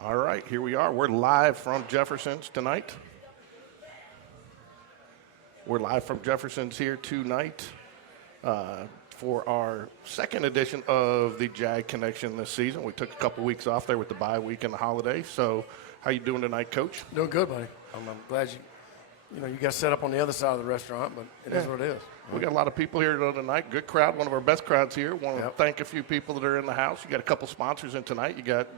All right, here we are. We're live from Jeffersons tonight. We're live from Jeffersons here tonight for our second edition of the JAG Connection this season. We took a couple weeks off there with the bye week and the holiday. So how you doing tonight, Coach? Doing good, buddy. I'm glad you got set up on the other side of the restaurant, but it is what it is. We got a lot of people here tonight. Good crowd, one of our best crowds here. Want to thank a few people that are in the house. You got a couple sponsors in tonight. You got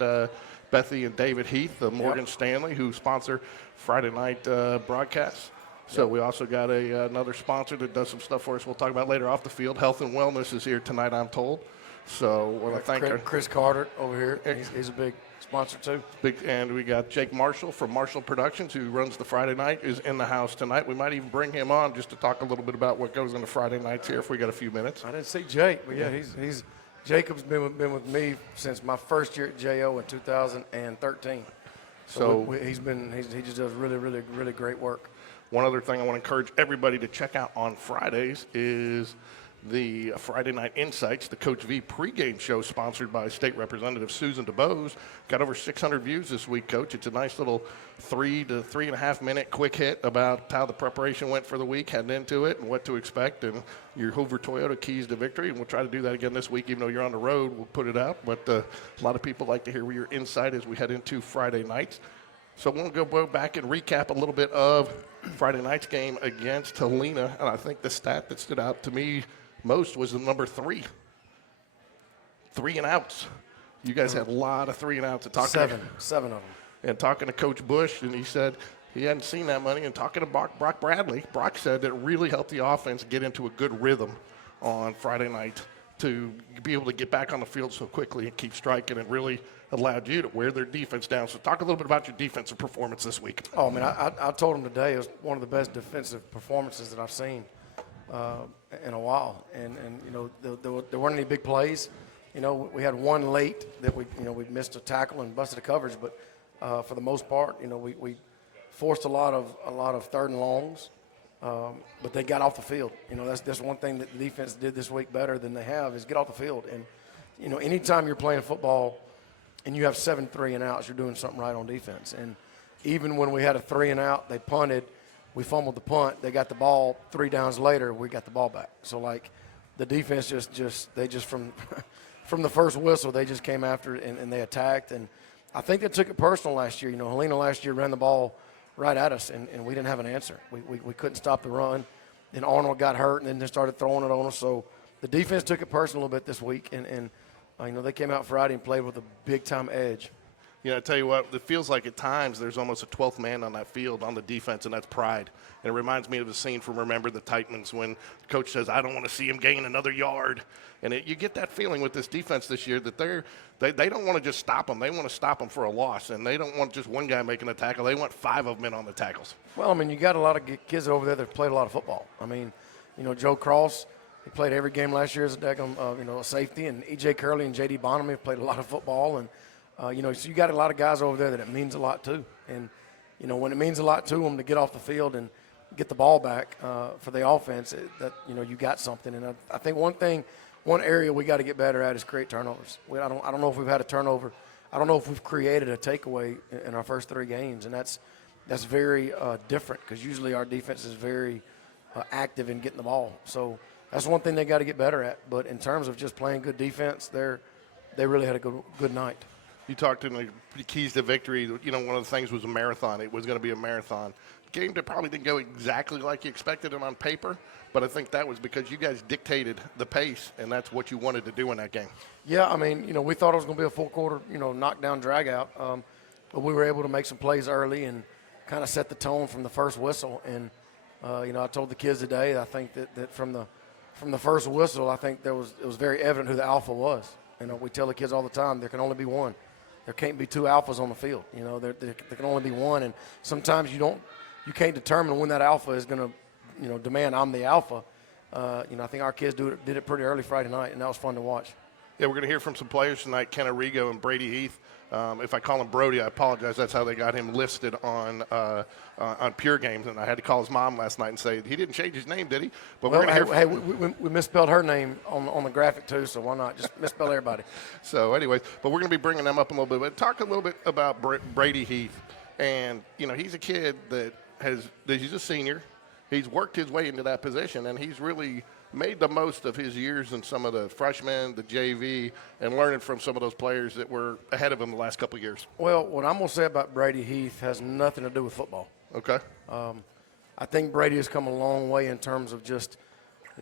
Bethy and David Heath of Morgan Stanley, who sponsor Friday night broadcasts. So we also got another sponsor that does some stuff for us. We'll talk about later off the field. Health and Wellness is here tonight, I'm told. So we'll thank Chris Carter over here. He's a big sponsor too. And we got Jake Marshall from Marshall Productions, who runs the Friday night, is in the house tonight. We might even bring him on just to talk a little bit about what goes into Friday nights here if we got a few minutes. I didn't see Jake, but he's Jacob's been with me since my first year at JO in 2013. So he just does really great work. One other thing I want to encourage everybody to check out on Fridays is the Friday Night Insights, the Coach V pregame show sponsored by State Representative Susan DeBose. Got over 600 views this week, Coach. It's a nice little 3 to 3.5 minute quick hit about how the preparation went for the week, heading into it, and what to expect, and your Hoover Toyota keys to victory. And we'll try to do that again this week, even though you're on the road. We'll put it out. But a lot of people like to hear your insight as we head into Friday nights. So we'll go back and recap a little bit of Friday night's game against Helena. And I think the stat that stood out to me most was the number 3. 3 and outs. You guys had a lot of 3 and outs. Seven of them. And talking to Coach Bush, and he said he hadn't seen that many. And talking to Brock Bradley, Brock said that it really helped the offense get into a good rhythm on Friday night to be able to get back on the field so quickly and keep striking, and really allowed you to wear their defense down. So talk a little bit about your defensive performance this week. Oh, I mean, I told him today it was one of the best defensive performances that I've seen in a while. And there weren't any big plays. You know, we had one late that we missed a tackle and busted a coverage, but for the most part, we forced a lot of third and longs. But they got off the field. That's one thing that the defense did this week better than they have is get off the field. And, anytime you're playing football and you have 7 3 and outs, you're doing something right on defense. And even when we had a 3 and out, they punted, we fumbled the punt, they got the ball 3 downs later, we got the ball back. So, like, the defense they from from the first whistle, they just came after it and they attacked. And I think they took it personal last year. Helena last year ran the ball right at us, and we didn't have an answer. We couldn't stop the run. Then Arnold got hurt, and then they started throwing it on us. So the defense took it personal a little bit this week, and they came out Friday and played with a big-time edge. I tell you what, it feels like at times there's almost a 12th man on that field on the defense, and that's pride. And it reminds me of the scene from Remember the Titans when the coach says, I don't want to see him gain another yard. And you get that feeling with this defense this year that they don't want to just stop them. They want to stop them for a loss, and they don't want just one guy making a tackle. They want 5 of them in on the tackles. Well, I mean, you got a lot of kids over there that played a lot of football. I mean, Joe Cross, he played every game last year as a safety, and E.J. Curley and J.D. Bonham have played a lot of football. And, so you got a lot of guys over there that it means a lot to. And, when it means a lot to them to get off the field and get the ball back for the offense, you got something. And I think one area we got to get better at is create turnovers. I don't know if we've had a turnover. I don't know if we've created a takeaway in our first 3 games, and that's very different because usually our defense is very active in getting the ball. So that's one thing they got to get better at. But in terms of just playing good defense, they really had a good night. You talked in the keys to victory. One of the things was a marathon. It was going to be a marathon. Game that probably didn't go exactly like you expected it on paper, but I think that was because you guys dictated the pace, and that's what you wanted to do in that game. Yeah, I mean, we thought it was going to be a full quarter, knockdown, drag-out, but we were able to make some plays early and kind of set the tone from the first whistle. And, I told the kids today, I think that from the first whistle, I think it was very evident who the alpha was. We tell the kids all the time, there can only be one. There can't be 2 alphas on the field. There can only be one, and sometimes you can't determine when that alpha is going to, demand I'm the alpha. I think our kids did it pretty early Friday night, and that was fun to watch. Yeah, we're going to hear from some players tonight, Ken Arrigo and Brady Heath. If I call him Brody, I apologize. That's how they got him listed on Pure Games, and I had to call his mom last night and say he didn't change his name, did he? But Well, we're going to hear. we misspelled her name on the graphic too, so why not just misspell everybody? So, anyways, but we're going to be bringing them up a little bit. But talk a little bit about Brady Heath, and he's a kid that he's a senior. He's worked his way into that position, and he's really made the most of his years in some of the freshmen, the JV, and learning from some of those players that were ahead of him the last couple of years. Well, what I'm going to say about Brady Heath has nothing to do with football. Okay. I think Brady has come a long way in terms of just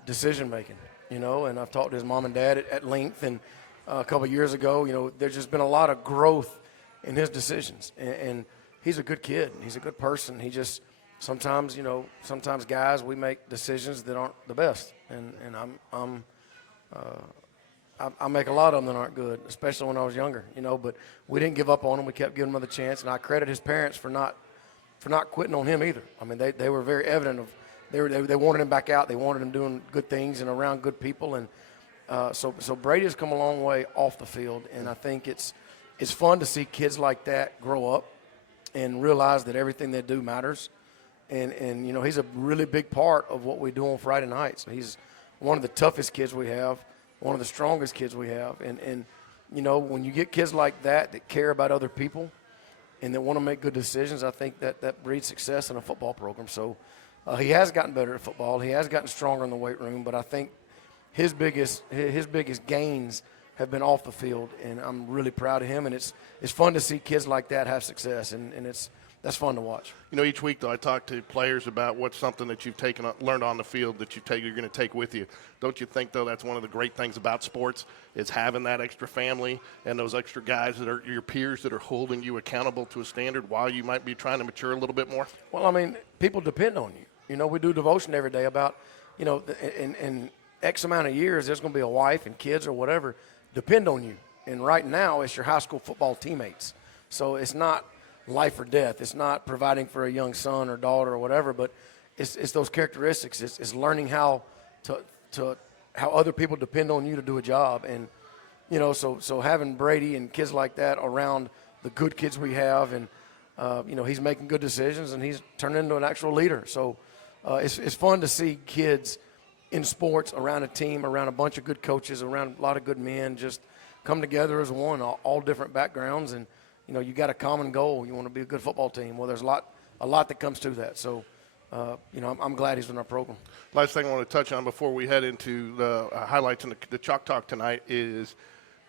decision-making, and I've talked to his mom and dad at length, and a couple of years ago, there's just been a lot of growth in his decisions, and he's a good kid. He's a good person. He just sometimes guys, we make decisions that aren't the best, and I make a lot of them that aren't good, especially when I was younger, but we didn't give up on him. We kept giving him another chance, and I credit his parents for not quitting on him either. I mean, they were very evident of they wanted him back out. They wanted him doing good things and around good people, and so Brady has come a long way off the field, and I think it's fun to see kids like that grow up and realize that everything they do matters. And he's a really big part of what we do on Friday nights. He's one of the toughest kids we have, one of the strongest kids we have. And when you get kids like that care about other people and that want to make good decisions, I think that breeds success in a football program. So he has gotten better at football. He has gotten stronger in the weight room. But I think his biggest gains have been off the field, and I'm really proud of him. And it's fun to see kids like that have success, and that's fun to watch. Each week, though, I talk to players about what's something that you've learned on the field that you're going to take with you. Don't you think, though, that's one of the great things about sports is having that extra family and those extra guys that are your peers that are holding you accountable to a standard while you might be trying to mature a little bit more? Well, I mean, people depend on you. We do devotion every day about, in X amount of years, there's going to be a wife and kids or whatever depend on you. And right now, it's your high school football teammates. So it's not life or death. It's not providing for a young son or daughter or whatever, but it's those characteristics. It's learning how how other people depend on you to do a job. And, so having Brady and kids like that around the good kids we have, and, he's making good decisions and he's turned into an actual leader. So it's fun to see kids in sports around a team, around a bunch of good coaches, around a lot of good men, just come together as one, all different backgrounds, and you got a common goal. You want to be a good football team. Well, there's a lot that comes to that. So, I'm glad he's in our program. Last thing I want to touch on before we head into the highlights and the Chalk Talk tonight is,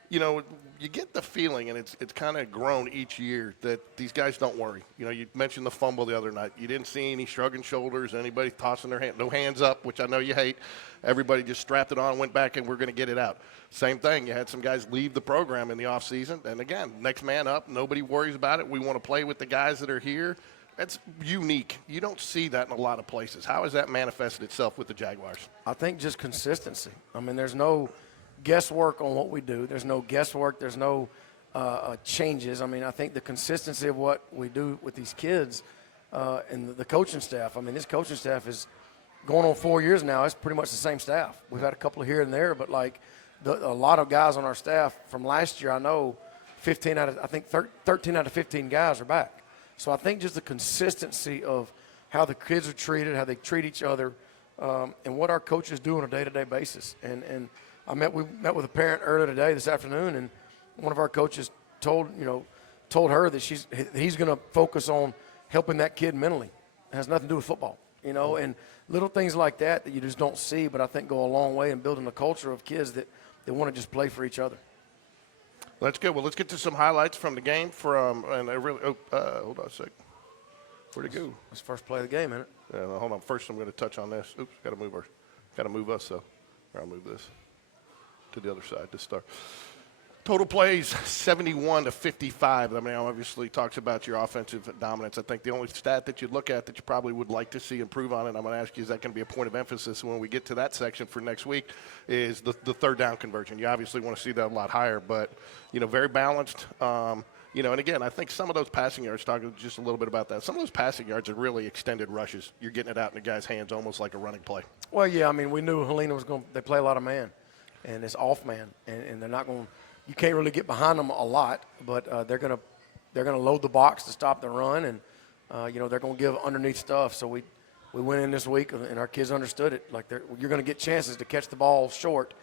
you get the feeling, and it's kind of grown each year, that these guys don't worry. You mentioned the fumble the other night. You didn't see any shrugging shoulders, anybody tossing their hand, no hands up, which I know you hate. Everybody just strapped it on, went back, and we're going to get it out. Same thing. You had some guys leave the program in the offseason, and again, next man up. Nobody worries about it. We want to play with the guys that are here. That's unique. You don't see that in a lot of places. How has that manifested itself with the Jaguars? I think just consistency. I mean, there's no guesswork on what we do. There's no guesswork. There's no changes. I mean, I think the consistency of what we do with these kids and the coaching staff. I mean, this coaching staff is going on 4 years now. It's pretty much the same staff. We've had a couple here and there, but a lot of guys on our staff from last year, I know 13 out of 15 guys are back. So I think just the consistency of how the kids are treated, how they treat each other, and what our coaches do on a day-to-day basis. And we met with a parent earlier this afternoon, and one of our coaches told her that he's going to focus on helping that kid mentally. It has nothing to do with football, and little things like that you just don't see, but I think go a long way in building a culture of kids that want to just play for each other. That's good. Well, let's get to some highlights from the game. Hold on a sec. Where'd it go? That's the first play of the game, isn't it? Yeah, well, hold on. First, I'm going to touch on this. Oops, got to move us. So, I'll move this to the other side to start. Total plays 71-55. I mean, obviously talks about your offensive dominance. I think the only stat that you look at that you probably would like to see improve on, and I'm going to ask you, is that going to be a point of emphasis when we get to that section for next week, is the third down conversion. You obviously want to see that a lot higher, but, very balanced. And again, I think some of those passing yards, talking just a little bit about that, some of those passing yards are really extended rushes. You're getting it out in the guy's hands almost like a running play. Well, yeah, I mean, we knew Helena was they play a lot of man. and it's off man, and they're not going. You can't really get behind them a lot, but they're gonna load the box to stop the run, and they're gonna give underneath stuff. So we went in this week, and our kids understood it. Like you're gonna get chances to catch the ball short.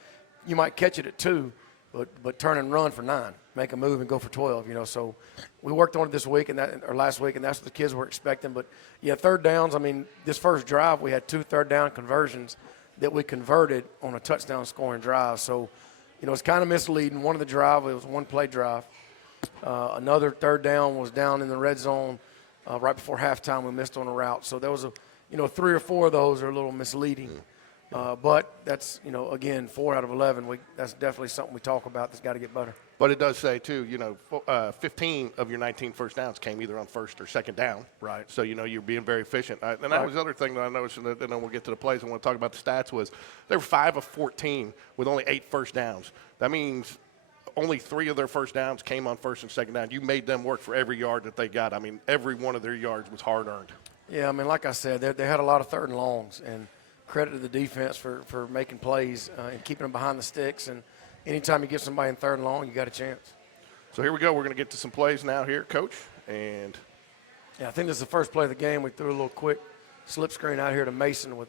You might catch it at 2, but turn and run for 9, make a move and go for 12. So we worked on it this week or last week, and that's what the kids were expecting. But yeah, third downs. I mean, this first drive we had 2 third down conversions that we converted on a touchdown scoring drive. So, it's kind of misleading. One of the drive, it was one play drive. Another third down was down in the red zone right before halftime. We missed on a route. So there was 3 or 4 of those are a little misleading. But that's, again, 4 out of 11. That's definitely something we talk about that's got to get better. But it does say, too, 15 of your 19 first downs came either on first or second down. Right. So, you're being very efficient. And that was the other thing that I noticed, and then we'll get to the plays. I want to talk about the stats was they were 5 of 14 with only 8 first downs. That means only 3 of their first downs came on first and second down. You made them work for every yard that they got. I mean, every one of their yards was hard-earned. Yeah, I mean, like I said, they had a lot of third and longs, and credit to the defense for making plays and keeping them behind the sticks. And anytime you get somebody in third and long, you got a chance. So here we go. We're going to get to some plays now here, Coach. And yeah, I think this is the first play of the game. We threw a little quick slip screen out here to Mason with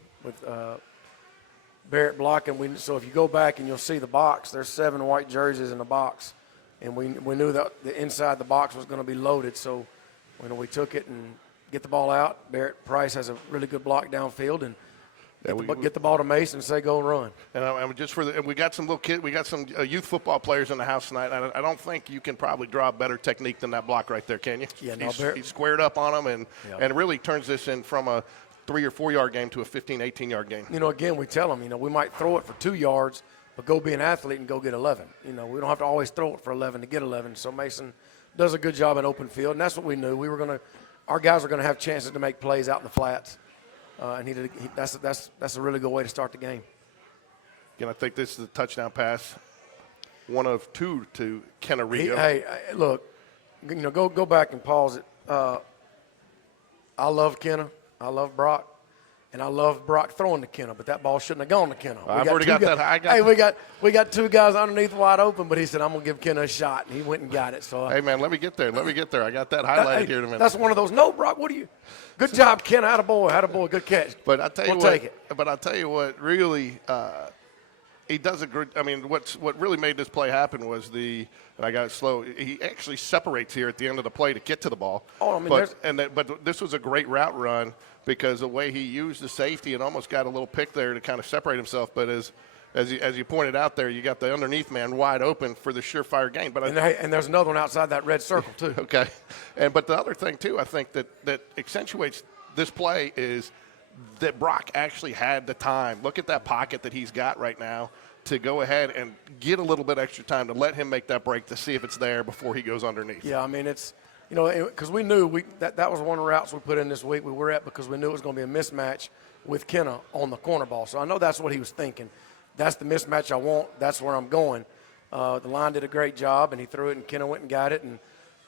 Barrett blocking. So if you go back and you'll see the box, there's 7 white jerseys in the box. And we knew that the inside the box was going to be loaded. So when we took it and get the ball out, Barrett Price has a really good block downfield, and get the ball to Mason and say go and run. And we got some little kids, we got some youth football players in the house tonight. I don't think you can probably draw a better technique than that block right there, can you? Yeah, he's squared up on him and really turns this in from a 3 or 4 yard game to a 15, 18 yard game. Again, we tell them, we might throw it for 2 yards, but go be an athlete and go get 11. We don't have to always throw it for 11 to get 11. So Mason does a good job in open field, and that's what we knew. Our guys are going to have chances to make plays out in the flats. And that's a really good way to start the game. Again, I think this is a touchdown pass, 1 of 2 to Kennerio. Hey, look, go back and pause it. I love Kenna. I love Brock. And I love Brock throwing to Kenna, but that ball shouldn't have gone to Kenna. I've already got that. We got 2 guys underneath wide open, but he said, I'm going to give Kenna a shot, and he went and got it. So, hey, man, let me get there. I got that highlighted here in a minute. That's one of those, no, Brock, what are you? Good job, Kenna. Attaboy, good catch. But I tell you take it. But I'll tell you what, really, he does a good. I mean, what really made this play happen was and I got it slow. He actually separates here at the end of the play to get to the ball. Oh, I mean, but this was a great route run because the way he used the safety and almost got a little pick there to kind of separate himself. But as you pointed out there, you got the underneath man wide open for the surefire gain. But and there's another one outside that red circle too. Okay, but the other thing too, I think that accentuates this play is that Brock actually had the time. Look at that pocket that he's got right now to go ahead and get a little bit extra time to let him make that break to see if it's there before he goes underneath. Yeah, I mean, it's, because we knew that was one of the routes we put in this week we were at because we knew it was going to be a mismatch with Kenna on the corner ball. So I know that's what he was thinking. That's the mismatch I want. That's where I'm going. The line did a great job, and he threw it, and Kenna went and got it. And,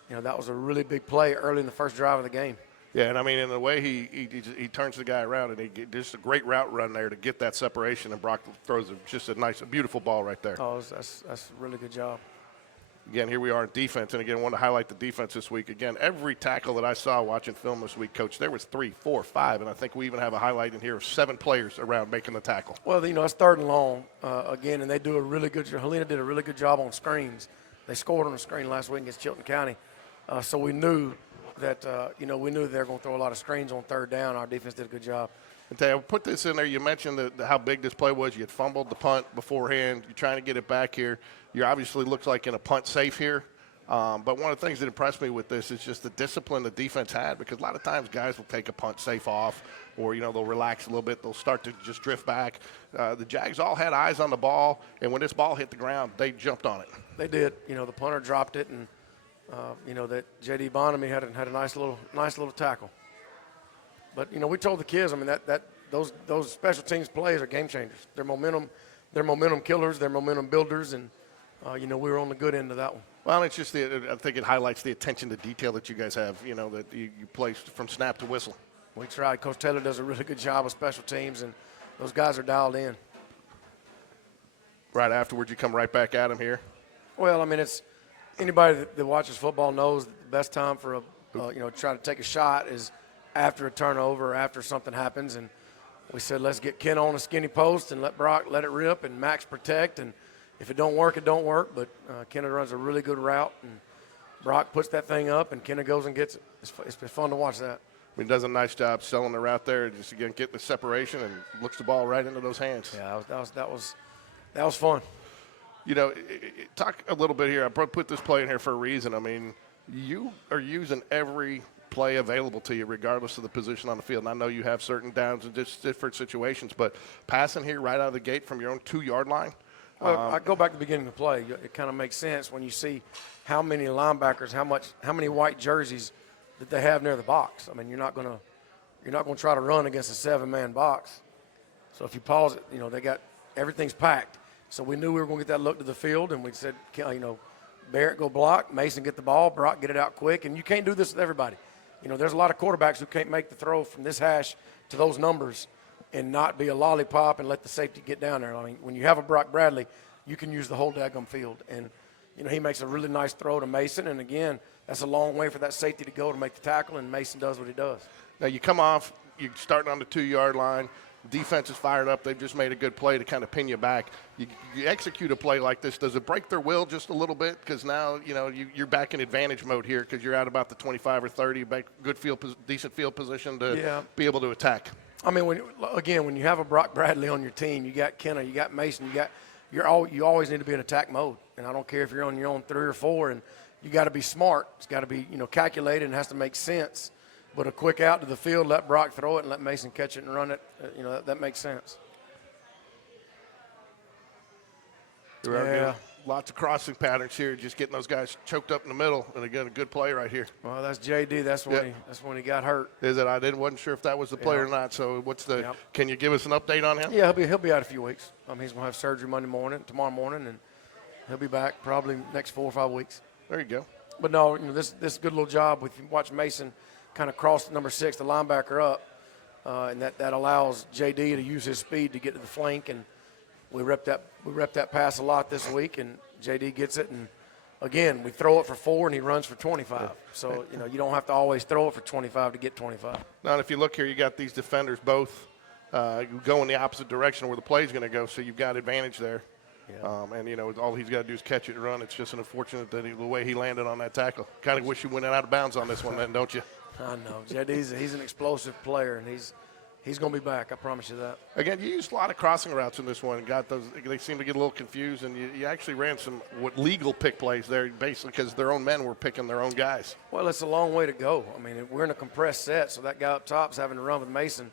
that was a really big play early in the first drive of the game. Yeah, and I mean, in the way he turns the guy around, and he just a great route run there to get that separation, and Brock throws just a beautiful ball right there. Oh, that's a really good job. Again, here we are in defense, and again, I want to highlight the defense this week. Again, every tackle that I saw watching film this week, Coach, there was 3, 4, 5, and I think we even have a highlight in here of 7 players around making the tackle. Well, it's third and long, again, and they do a really good job. Helena did a really good job on screens. They scored on a screen last week against Chilton County, so we knew that, they were going to throw a lot of screens on third down. Our defense did a good job. And Tay, I'll put this in there. You mentioned how big this play was. You had fumbled the punt beforehand. You're trying to get it back here. You obviously looks like in a punt safe here. But one of the things that impressed me with this is just the discipline the defense had, because a lot of times guys will take a punt safe off or, they'll relax a little bit. They'll start to just drift back. The Jags all had eyes on the ball, and when this ball hit the ground, they jumped on it. They did. The punter dropped it, and, that J.D. Bonamy had a nice little tackle. But, we told the kids, I mean, those special teams plays are game changers. They're momentum killers, they're momentum builders, and, we were on the good end of that one. Well, it's just I think it highlights the attention to detail that you guys have, that you play from snap to whistle. We tried. Coach Taylor does a really good job of special teams, and those guys are dialed in. Right afterwards, you come right back at him here. Well, I mean, it's anybody that watches football knows that the best time for try to take a shot is after a turnover or after something happens. And we said, let's get Ken on a skinny post and let Brock let it rip and Max protect. And if it don't work, it don't work. But Kenna runs a really good route, and Brock puts that thing up, and Kenna goes and gets it. It's been fun to watch that. He does a nice job selling the route there, just again getting the separation and looks the ball right into those hands. Yeah, that was fun. You know, talk a little bit here. I put this play in here for a reason. I mean, you are using every play available to you, regardless of the position on the field. And I know you have certain downs in just different situations, but passing here right out of the gate from your own 2-yard line. Well, I go back to the beginning of the play. It kind of makes sense when you see how many linebackers, how many white jerseys that they have near the box. I mean, you're not going to try to run against a 7-man box. So if you pause it, they got everything's packed. So we knew we were going to get that look to the field, and we said, Barrett go block, Mason get the ball, Brock get it out quick, and you can't do this with everybody. There's a lot of quarterbacks who can't make the throw from this hash to those numbers and not be a lollipop and let the safety get down there. I mean, when you have a Brock Bradley, you can use the whole daggum field. And, he makes a really nice throw to Mason, and, again, that's a long way for that safety to go to make the tackle, and Mason does what he does. Now you come off, you're starting on the 2-yard line. Defense is fired up. They've just made a good play to kind of pin you back. You execute a play like this. Does it break their will just a little bit? Because now, you're back in advantage mode here because you're out about the 25 or 30, back good decent field position to be able to attack. I mean, when you have a Brock Bradley on your team, you got Kenna, you got Mason, you always need to be in attack mode. And I don't care if you're on your own 3 or 4, and you got to be smart. It's got to be, calculated and has to make sense. But a quick out to the field, let Brock throw it and let Mason catch it and run it, that makes sense. Yeah. Lots of crossing patterns here, just getting those guys choked up in the middle. And again, a good play right here. Well, that's JD. That's when he got hurt. Is it? Wasn't sure if that was the play or not. So can you give us an update on him? Yeah, he'll be out a few weeks. He's going to have surgery tomorrow morning, and he'll be back probably next 4 or 5 weeks. There you go. But no, this good little job with watch Mason kind of cross number 6, the linebacker up, and that allows JD to use his speed to get to the flank. And we rep that pass a lot this week, and JD gets it. And again, we throw it for 4, and he runs for 25. So you don't have to always throw it for 25 to get 25. Now, if you look here, you got these defenders both going the opposite direction where the play's going to go, so you've got advantage there. Yeah. And all he's got to do is catch it and run. It's just unfortunate that the way he landed on that tackle. Kind of wish he went out of bounds on this one, then, don't you? I know. He's an explosive player, and he's going to be back. I promise you that. Again, you used a lot of crossing routes in this one. They seem to get a little confused, and you actually ran some legal pick plays there, basically because their own men were picking their own guys. Well, it's a long way to go. I mean, we're in a compressed set, so that guy up top's having to run with Mason.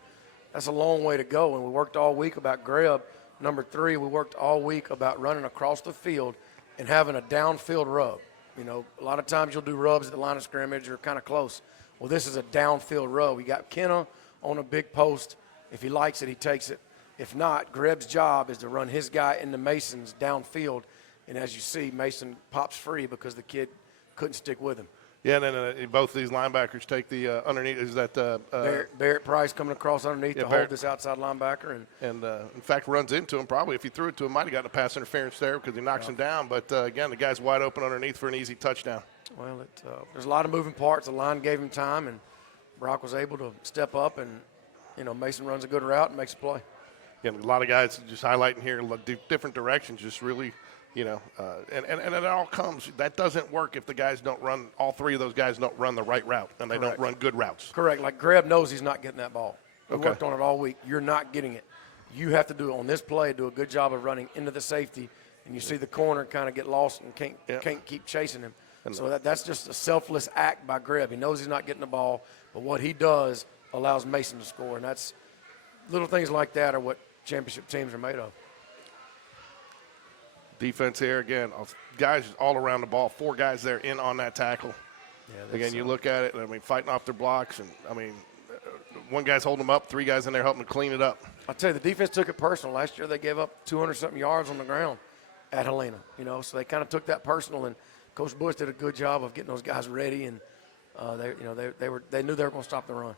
That's a long way to go, and we worked all week about Greb. Number 3, we worked all week about running across the field and having a downfield rub. A lot of times you'll do rubs at the line of scrimmage or kind of close. Well, this is a downfield rub. We got Kenna on a big post. If he likes it, he takes it. If not, Greb's job is to run his guy into Mason's downfield. And as you see, Mason pops free because the kid couldn't stick with him. Yeah, and then both these linebackers take the underneath. Is that Barrett Price coming across underneath to hold this outside linebacker, and in fact runs into him. Probably if he threw it to him, might have gotten a pass interference there because he knocks him down. But again, the guy's wide open underneath for an easy touchdown. Well, there's a lot of moving parts. The line gave him time, and Brock was able to step up, and Mason runs a good route and makes a play. Again, a lot of guys just highlighting here, different directions, just really. And it all comes. That doesn't work if the guys don't run. All 3 of those guys don't run the right route, and they don't run good routes. Correct. Like Greb knows he's not getting that ball. We worked on it all week. You're not getting it. You have to do it on this play. Do a good job of running into the safety, and you see the corner kind of get lost and can't keep chasing him. So that's just a selfless act by Greb. He knows he's not getting the ball, but what he does allows Mason to score, and that's little things like that are what championship teams are made of. Defense here again, guys all around the ball. 4 guys there in on that tackle. Yeah, again, you look at it. Fighting off their blocks, and one guy's holding them up. 3 guys in there helping to clean it up. I'll tell you, the defense took it personal. Last year they gave up 200-something yards on the ground at Helena. So they kind of took that personal, and Coach Bush did a good job of getting those guys ready, and they knew they were going to stop the run.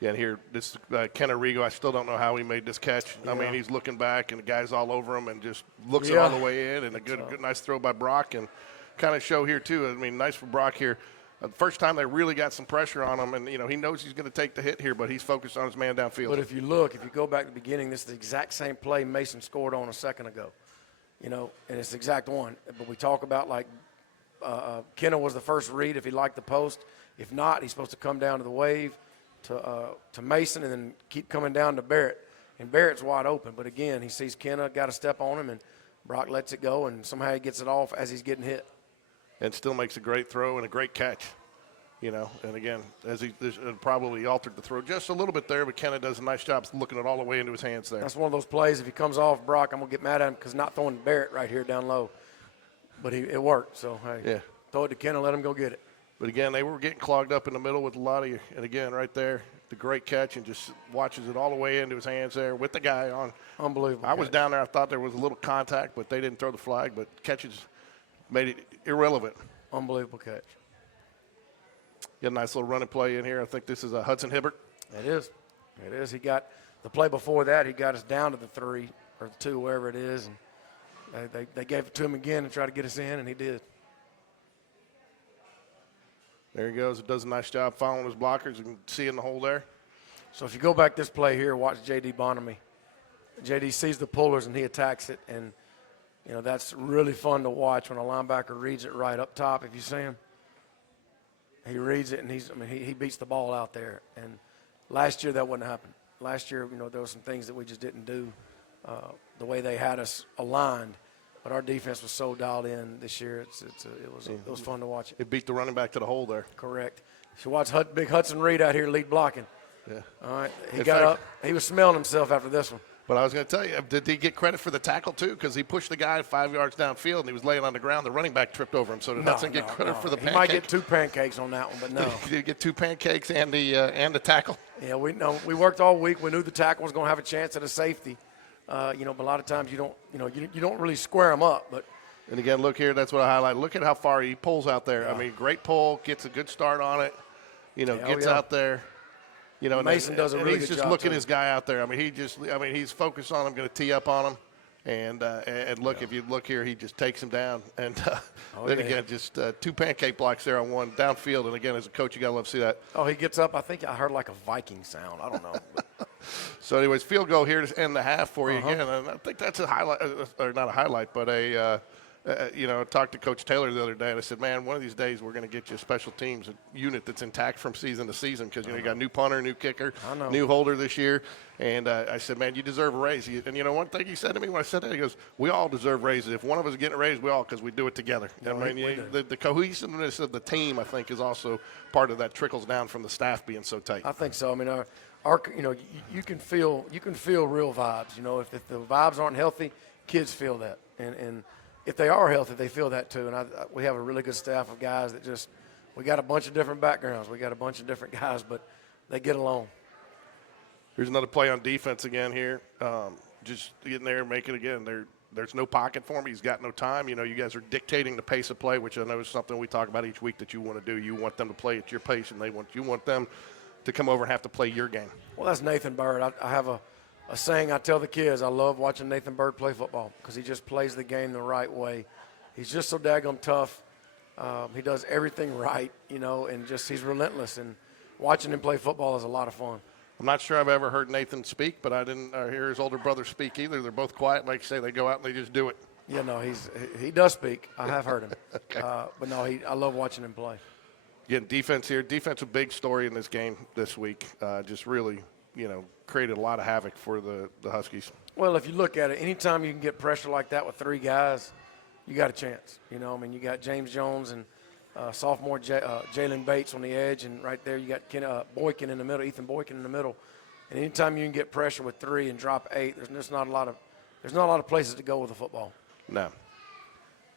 Yeah, and here, this Ken Arrigo, I still don't know how he made this catch. I mean, he's looking back, and the guy's all over him and just looks it all the way in, and a good, nice throw by Brock. And kind of show here, too. I mean, nice for Brock here. First time they really got some pressure on him, and, you know, he knows he's going to take the hit here, but he's focused on his man downfield. But if you go back to the beginning, this is the exact same play Mason scored on a second ago, you know, and it's the exact one. But we talk about, like, Kenna was the first read if he liked the post. If not, he's supposed to come down to the wave to Mason and then keep coming down to Barrett. And Barrett's wide open. But, again, he sees Kenna, got a step on him, and Brock lets it go, and somehow he gets it off as he's getting hit. And still makes a great throw and a great catch, you know. And, again, as he probably altered the throw just a little bit there, but Kenna does a nice job looking it all the way into his hands there. That's one of those plays, if he comes off Brock, I'm going to get mad at him because not throwing Barrett right here down low. But it worked, so, hey, throw it to Kenna, let him go get it. But, again, they were getting clogged up in the middle with a lot of – and, again, right there, the great catch and just watches it all the way into his hands there with the guy on. Unbelievable. I was down there. I thought there was a little contact, but they didn't throw the flag. But catches made it irrelevant. Unbelievable catch. Get a nice little running play in here. I think this is a Hudson Hibbert. It is. It is. He got the play before that. He got us down to the 3 or the 2, wherever it is. And they gave it to him again and tried to get us in, and he did. There he goes. Does a nice job following his blockers. You can see in the hole there. So if you go back this play here, watch J.D. Bonamy. J.D. sees the pullers, and he attacks it. And, you know, that's really fun to watch when a linebacker reads it right up top, if you see him. He reads it, and he beats the ball out there. And last year that wouldn't happen. Last year, you know, there were some things that we just didn't do the way they had us aligned. But our defense was so dialed in this year. It was fun to watch it. It beat the running back to the hole there. Correct. So watch Big Hudson Reed out here lead blocking. Yeah. All right. He got up. He was smelling himself after this one. But I was going to tell you, did he get credit for the tackle too? Because he pushed the guy 5 yards downfield, and he was laying on the ground. The running back tripped over him. So did Hudson get credit for the pancake? He might get 2 pancakes on that one, but no. Did he get 2 pancakes and the tackle? Yeah, we worked all week. We knew the tackle was going to have a chance at a safety. You know, but a lot of times you don't really square them up. But and again, look here. That's what I highlight. Look at how far he pulls out there. Yeah. I mean, great pull. Gets a good start on it. You know, gets out there. You know, Mason does a really good job. He's just looking his guy out there. I mean, he's focused on him, going to tee up on him, and look, if you look here, he just takes him down, and then again, just 2 pancake blocks there on one downfield, and again, as a coach, you got to love to see that. Oh, he gets up. I think I heard like a Viking sound. I don't know. So, anyways, field goal here to end the half for you again, and I think that's a highlight, or not a highlight, but you know, I talked to Coach Taylor the other day, and I said, man, one of these days we're going to get you a special teams unit that's intact from season to season because, you know, you got a new punter, new kicker, new holder this year. And I said, man, you deserve a raise. And, you know, one thing he said to me when I said that, he goes, we all deserve raises. If one of us is getting a raise, we all, because we do it together. I mean, the cohesiveness of the team, I think, is also part of that trickles down from the staff being so tight. I think so. I mean, our you know, you can feel real vibes. You know, if the vibes aren't healthy, kids feel that. And if they are healthy, they feel that too. And we have a really good staff of guys that we got a bunch of different backgrounds. We got a bunch of different guys, but they get along. Here's another play on defense again here. Just getting there and make it again. There's no pocket for him. He's got no time. You know, you guys are dictating the pace of play, which I know is something we talk about each week that you want to do. You want them to play at your pace, and you want them to come over and have to play your game. Well, that's Nathan Bird. I have a saying I tell the kids. I love watching Nathan Bird play football because he just plays the game the right way. He's just so daggone tough. He does everything right, you know, and just he's relentless. And watching him play football is a lot of fun. I'm not sure I've ever heard Nathan speak, but I didn't hear his older brother speak either. They're both quiet. Like you say, they go out and they just do it. Yeah, no, he does speak. I have heard him. Okay. But, no, I love watching him play. Again, defense here. Defense a big story in this game this week. Just really, you know, created a lot of havoc for the Huskies. Well, if you look at it, anytime you can get pressure like that with 3 guys, you got a chance. You know, I mean, you got James Jones and sophomore Jalen Bates on the edge, and right there you got Boykin in the middle, Ethan Boykin in the middle. And anytime you can get pressure with 3 and drop 8, there's just not a lot of places to go with the football. No.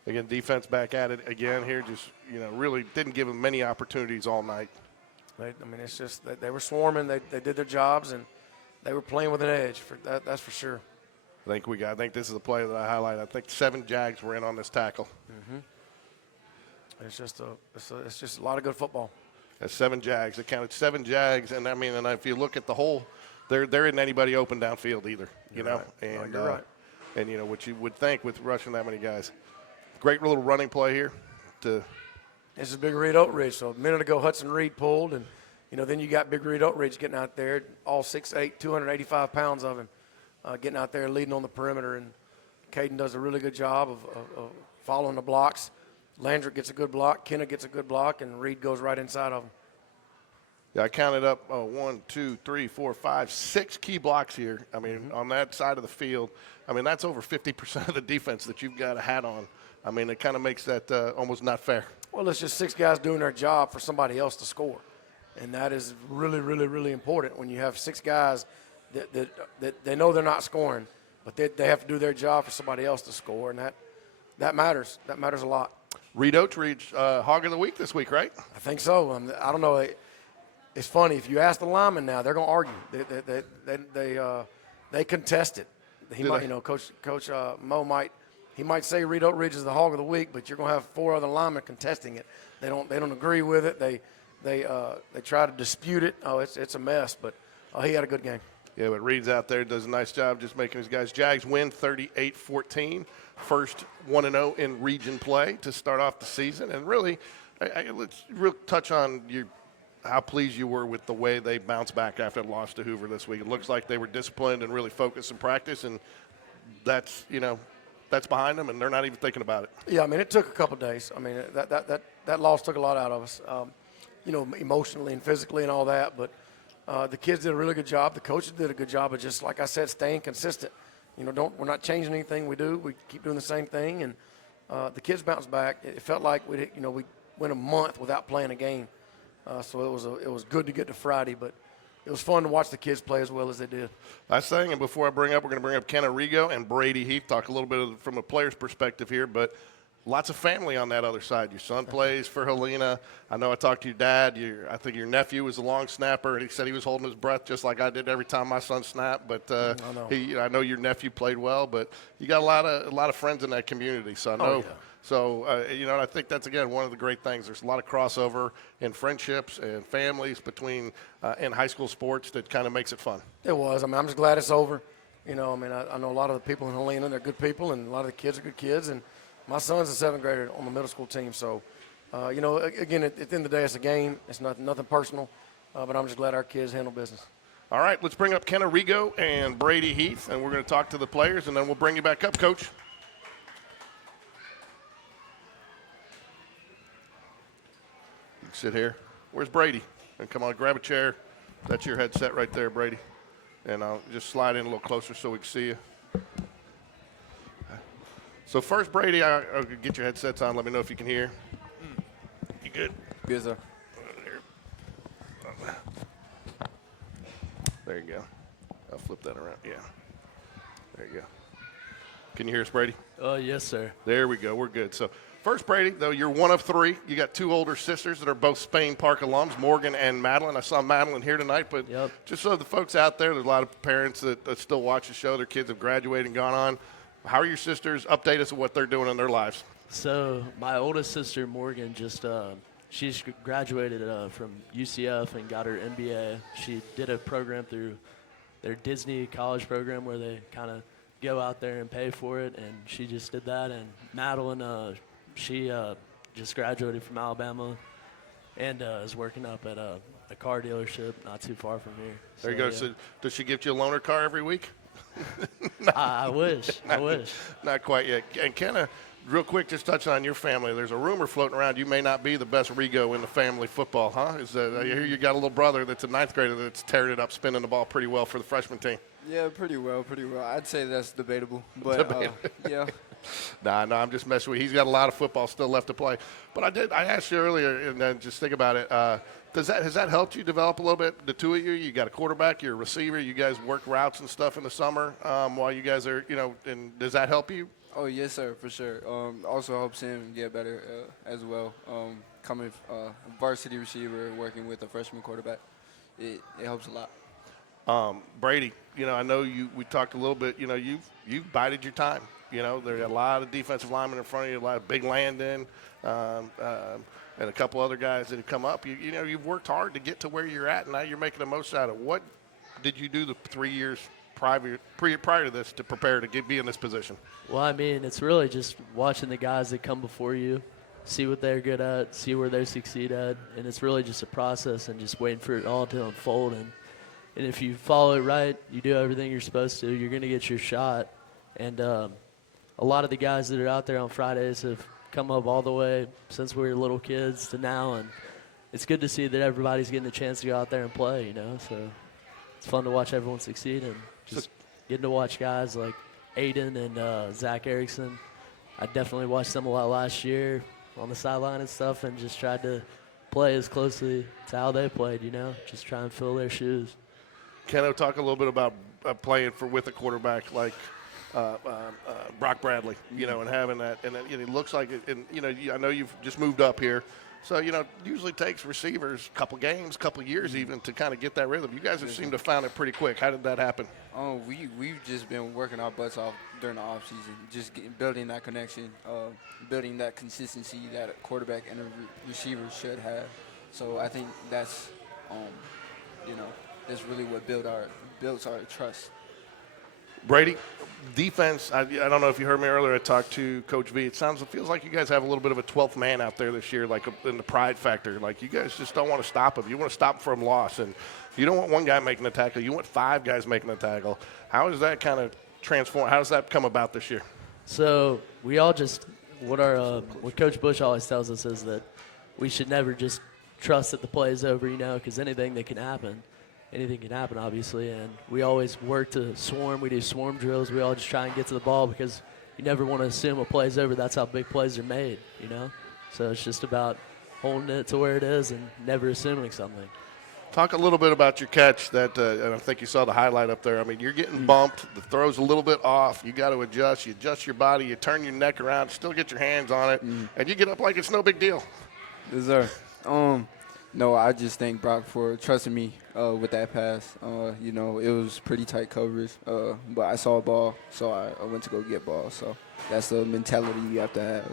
Again, defense back at it again here. Just, you know, really didn't give them many opportunities all night. It's just that they were swarming. They did their jobs, and they were playing with an edge. That's for sure. I think this is a play that I highlight. I think 7 Jags were in on this tackle. Mm-hmm. It's just a lot of good football. That's 7 Jags. They counted 7 Jags, and I mean, and if you look at the whole, there isn't anybody open downfield either. You know, right. and You're right. And you know what you would think with rushing that many guys. Great little running play here. This is Big Reed Oatridge. So a minute ago, Hudson Reed pulled, and then you got Big Reed Oatridge getting out there, all 6'8", 285 pounds of him, getting out there leading on the perimeter. And Caden does a really good job of following the blocks. Landrick gets a good block, Kenna gets a good block, and Reed goes right inside of him. Yeah, I counted up 1, 2, 3, 4, 5, 6 key blocks here. I mean, on that side of the field, I mean, that's over 50% of the defense that you've got a hat on. I mean, it kind of makes that almost not fair. Well, it's just 6 guys doing their job for somebody else to score. And that is really, really, really important when you have 6 guys that they know they're not scoring, but they have to do their job for somebody else to score, and that matters. That matters a lot. Reed Oatridge, Hog of the Week this week, right? I think so. I don't know. It's funny. If you ask the linemen now, they're going to argue. They contest it. He might, Coach Mo might say Reed Oatridge is the Hog of the Week, but you're going to have 4 other linemen contesting it. They don't agree with it. They try to dispute it. Oh, it's a mess. But he had a good game. Yeah, but Reed's out there, does a nice job just making his guys. Jags win 38-14, first 1-0 in region play to start off the season. And really, let's touch on how pleased you were with the way they bounced back after the loss to Hoover this week. It looks like they were disciplined and really focused in practice, and that's behind them, and they're not even thinking about it. Yeah, I mean, it took a couple of days. I mean, that loss took a lot out of us, emotionally and physically and all that. But the kids did a really good job. The coaches did a good job of just, like I said, staying consistent. We're not changing anything we do. We keep doing the same thing, and the kids bounced back. It felt like we went a month without playing a game. So it was good to get to Friday, but it was fun to watch the kids play as well as they did. Last thing, and before we're going to bring up Kenna Rigo and Brady Heath, talk a little bit from a player's perspective here, but lots of family on that other side. Your son plays for Helena. I know I talked to your dad. I think your nephew was a long snapper, and he said he was holding his breath just like I did every time my son snapped. But I know your nephew played well, but you got a lot of friends in that community, so I know. Oh, yeah. So, I think that's, again, one of the great things. There's a lot of crossover in friendships and families between in high school sports that kind of makes it fun. It was. I mean, I'm just glad it's over. I know a lot of the people in Helena, they're good people, and a lot of the kids are good kids. And my son's a 7th grader on the middle school team. So, again, at the end of the day, it's a game. It's nothing personal. But I'm just glad our kids handle business. All right, let's bring up Kenna Rigo and Brady Heath, and we're going to talk to the players, and then we'll bring you back up, Coach. Sit here. Where's Brady? And come on, grab a chair. That's your headset right there, Brady. And I'll just slide in a little closer so we can see you. So first, Brady, I'll get your headsets on. Let me know if you can hear. You good? Good, sir. There you go. I'll flip that around. Yeah. There you go. Can you hear us, Brady? Yes, sir. There we go. We're good. So first, Brady, though, you're one of 3. You got 2 older sisters that are both Spain Park alums, Morgan and Madeline. I saw Madeline here tonight, but just so the folks out there's a lot of parents that still watch the show. Their kids have graduated and gone on. How are your sisters? Update us on what they're doing in their lives. So my oldest sister, Morgan, she's graduated from UCF and got her MBA. She did a program through their Disney college program where they kind of go out there and pay for it, and she just did that. And Madeline, she just graduated from Alabama and is working up at a car dealership not too far from here. There you go. Yeah. So does she gift you a loaner car every week? I wish. Not quite yet. And Kenna, real quick, just touching on your family. There's a rumor floating around you may not be the best Rigo in the family football, huh? I hear you got a little brother that's a 9th grader that's tearing it up, spinning the ball pretty well for the freshman team. Yeah, pretty well. I'd say that's debatable. But, yeah. No, I'm just messing with you. He's got a lot of football still left to play. But I asked you earlier, and then just think about it. Has that helped you develop a little bit, the 2 of you? You got a quarterback, you're a receiver. You guys work routes and stuff in the summer while you guys are, and does that help you? Oh, yes, sir, for sure. Also helps him get better as well. Coming varsity receiver, working with a freshman quarterback, it helps a lot. Brady, I know we talked a little bit, you've bided your time. There's a lot of defensive linemen in front of you, a lot of big Landon, and a couple other guys that have come up. You know, you've worked hard to get to where you're at, and now you're making the most out of it. What did you do the 3 years prior to this to prepare to be in this position? Well, I mean, it's really just watching the guys that come before you, see what they're good at, see where they succeed at, and it's really just a process and just waiting for it all to unfold. And if you follow it right, you do everything you're supposed to, you're going to get your shot. And a lot of the guys that are out there on Fridays have come up all the way since we were little kids to now, and it's good to see that everybody's getting a chance to go out there and play, you know. So it's fun to watch everyone succeed, and just getting to watch guys like Aiden and Zach Erickson. I definitely watched them a lot last year on the sideline and stuff, and just tried to play as closely to how they played, you know, just try and fill their shoes. Can I talk a little bit about playing with a quarterback like Brock Bradley, you know, and having that, and it looks like it, and, you know, I know you've just moved up here, so, you know, usually takes receivers a couple games, couple years even to kind of get that rhythm. You guys have seemed to find it pretty quick. How did that happen? We've just been working our butts off during the off season, just building that connection, building that consistency that a quarterback and a receiver should have. So I think that's, you know, that's really what builds our trust. Brady, defense, I don't know if you heard me earlier, I talked to Coach V. It feels like you guys have a little bit of a 12th man out there this year, like in the pride factor. Like, you guys just don't want to stop him. You want to stop him from loss. And you don't want one guy making a tackle. You want 5 guys making a tackle. How does that kind of transform? How does that come about this year? So we all just what Coach Bush always tells us is that we should never just trust that the play is over, you know, because anything can happen, obviously. And we always work to swarm. We do swarm drills. We all just try and get to the ball because you never want to assume a play's over. That's how big plays are made, you know. So it's just about holding it to where it is and never assuming something. Talk a little bit about your catch that, and I think you saw the highlight up there. I mean, you're getting bumped. The throw's a little bit off. You got to adjust. You adjust your body. You turn your neck around. Still get your hands on it, and you get up like it's no big deal. Yes, sir. No, I just thank Brock for trusting me with that pass. You know, it was pretty tight coverage, but I saw a ball, so I went to go get ball. So that's the mentality you have to have.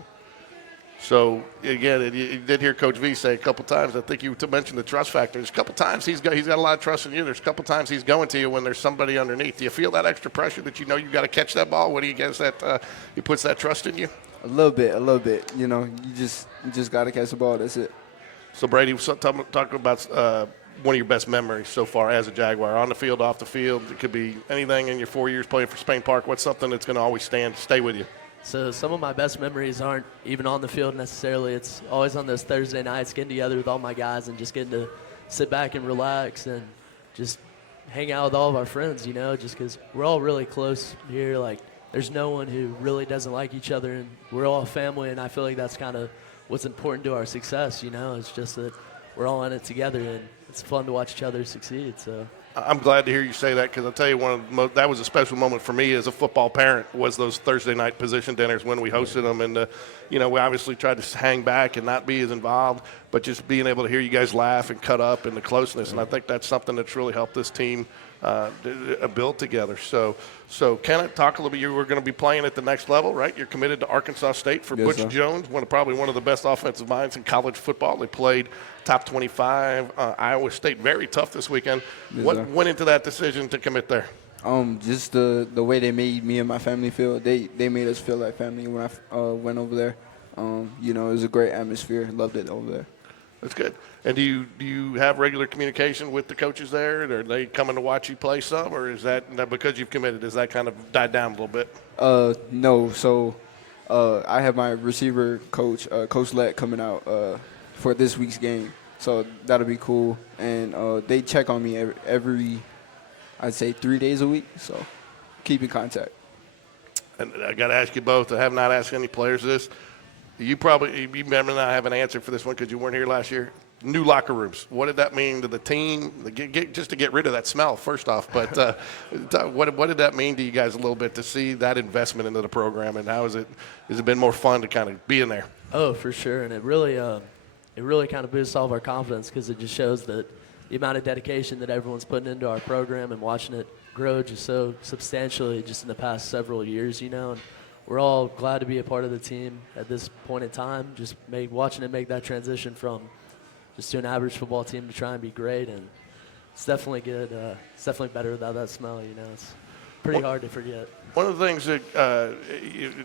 So, again, you did hear Coach V say a couple times, I think you mentioned the trust factor. There's a couple times he's got a lot of trust in you. There's a couple times he's going to you when there's somebody underneath. Do you feel that extra pressure that you know you've got to catch that ball? What do you guess that he puts that trust in you? A little bit. You know, you just got to catch the ball. That's it. So, Brady, talk about one of your best memories so far as a Jaguar, on the field, off the field. It could be anything in your 4 years playing for Spain Park. What's something that's going to always stay with you? So some of my best memories aren't even on the field necessarily. It's always on those Thursday nights, getting together with all my guys and just getting to sit back and relax and just hang out with all of our friends, you know, just because we're all really close here. Like, there's no one who really doesn't like each other, and we're all a family, and I feel like that's kind of what's important to our success, you know. It's just that we're all in it together, and it's fun to watch each other succeed. So I'm glad to hear you say that, because I'll tell you, that was a special moment for me as a football parent, was those Thursday night position dinners when we hosted them. And, you know, we obviously tried to hang back and not be as involved, but just being able to hear you guys laugh and cut up and the closeness. And I think that's something that's really helped this team build together. So can I talk a little bit? You were going to be playing at the next level, right? You're committed to Arkansas State for Butch Jones, probably one of the best offensive minds in college football. They played top 25. Iowa State, very tough this weekend. What went into that decision to commit there? Just the way they made me and my family feel. They made us feel like family when I went over there. You know, it was a great atmosphere. Loved it over there. That's good. And do you have regular communication with the coaches there? Are they coming to watch you play some, or is that because you've committed, does that kind of died down a little bit? No. So I have my receiver coach, Coach Lett, coming out for this week's game. So that'll be cool. And they check on me every, I'd say, 3 days a week. So keep in contact. And I got to ask you both. I have not asked any players this. You remember not have an answer for this one because you weren't here last year. New locker rooms. What did that mean to the team? Just to get rid of that smell, first off. But what did that mean to you guys a little bit to see that investment into the program, and how has it been more fun to kind of be in there? Oh, for sure, and it really kind of boosts all of our confidence because it just shows that the amount of dedication that everyone's putting into our program and watching it grow just so substantially just in the past several years, you know. And we're all glad to be a part of the team at this point in time. Just watching it make that transition from just to an average football team to try and be great, and it's definitely good. It's definitely better without that smell. It's pretty hard to forget. One of the things that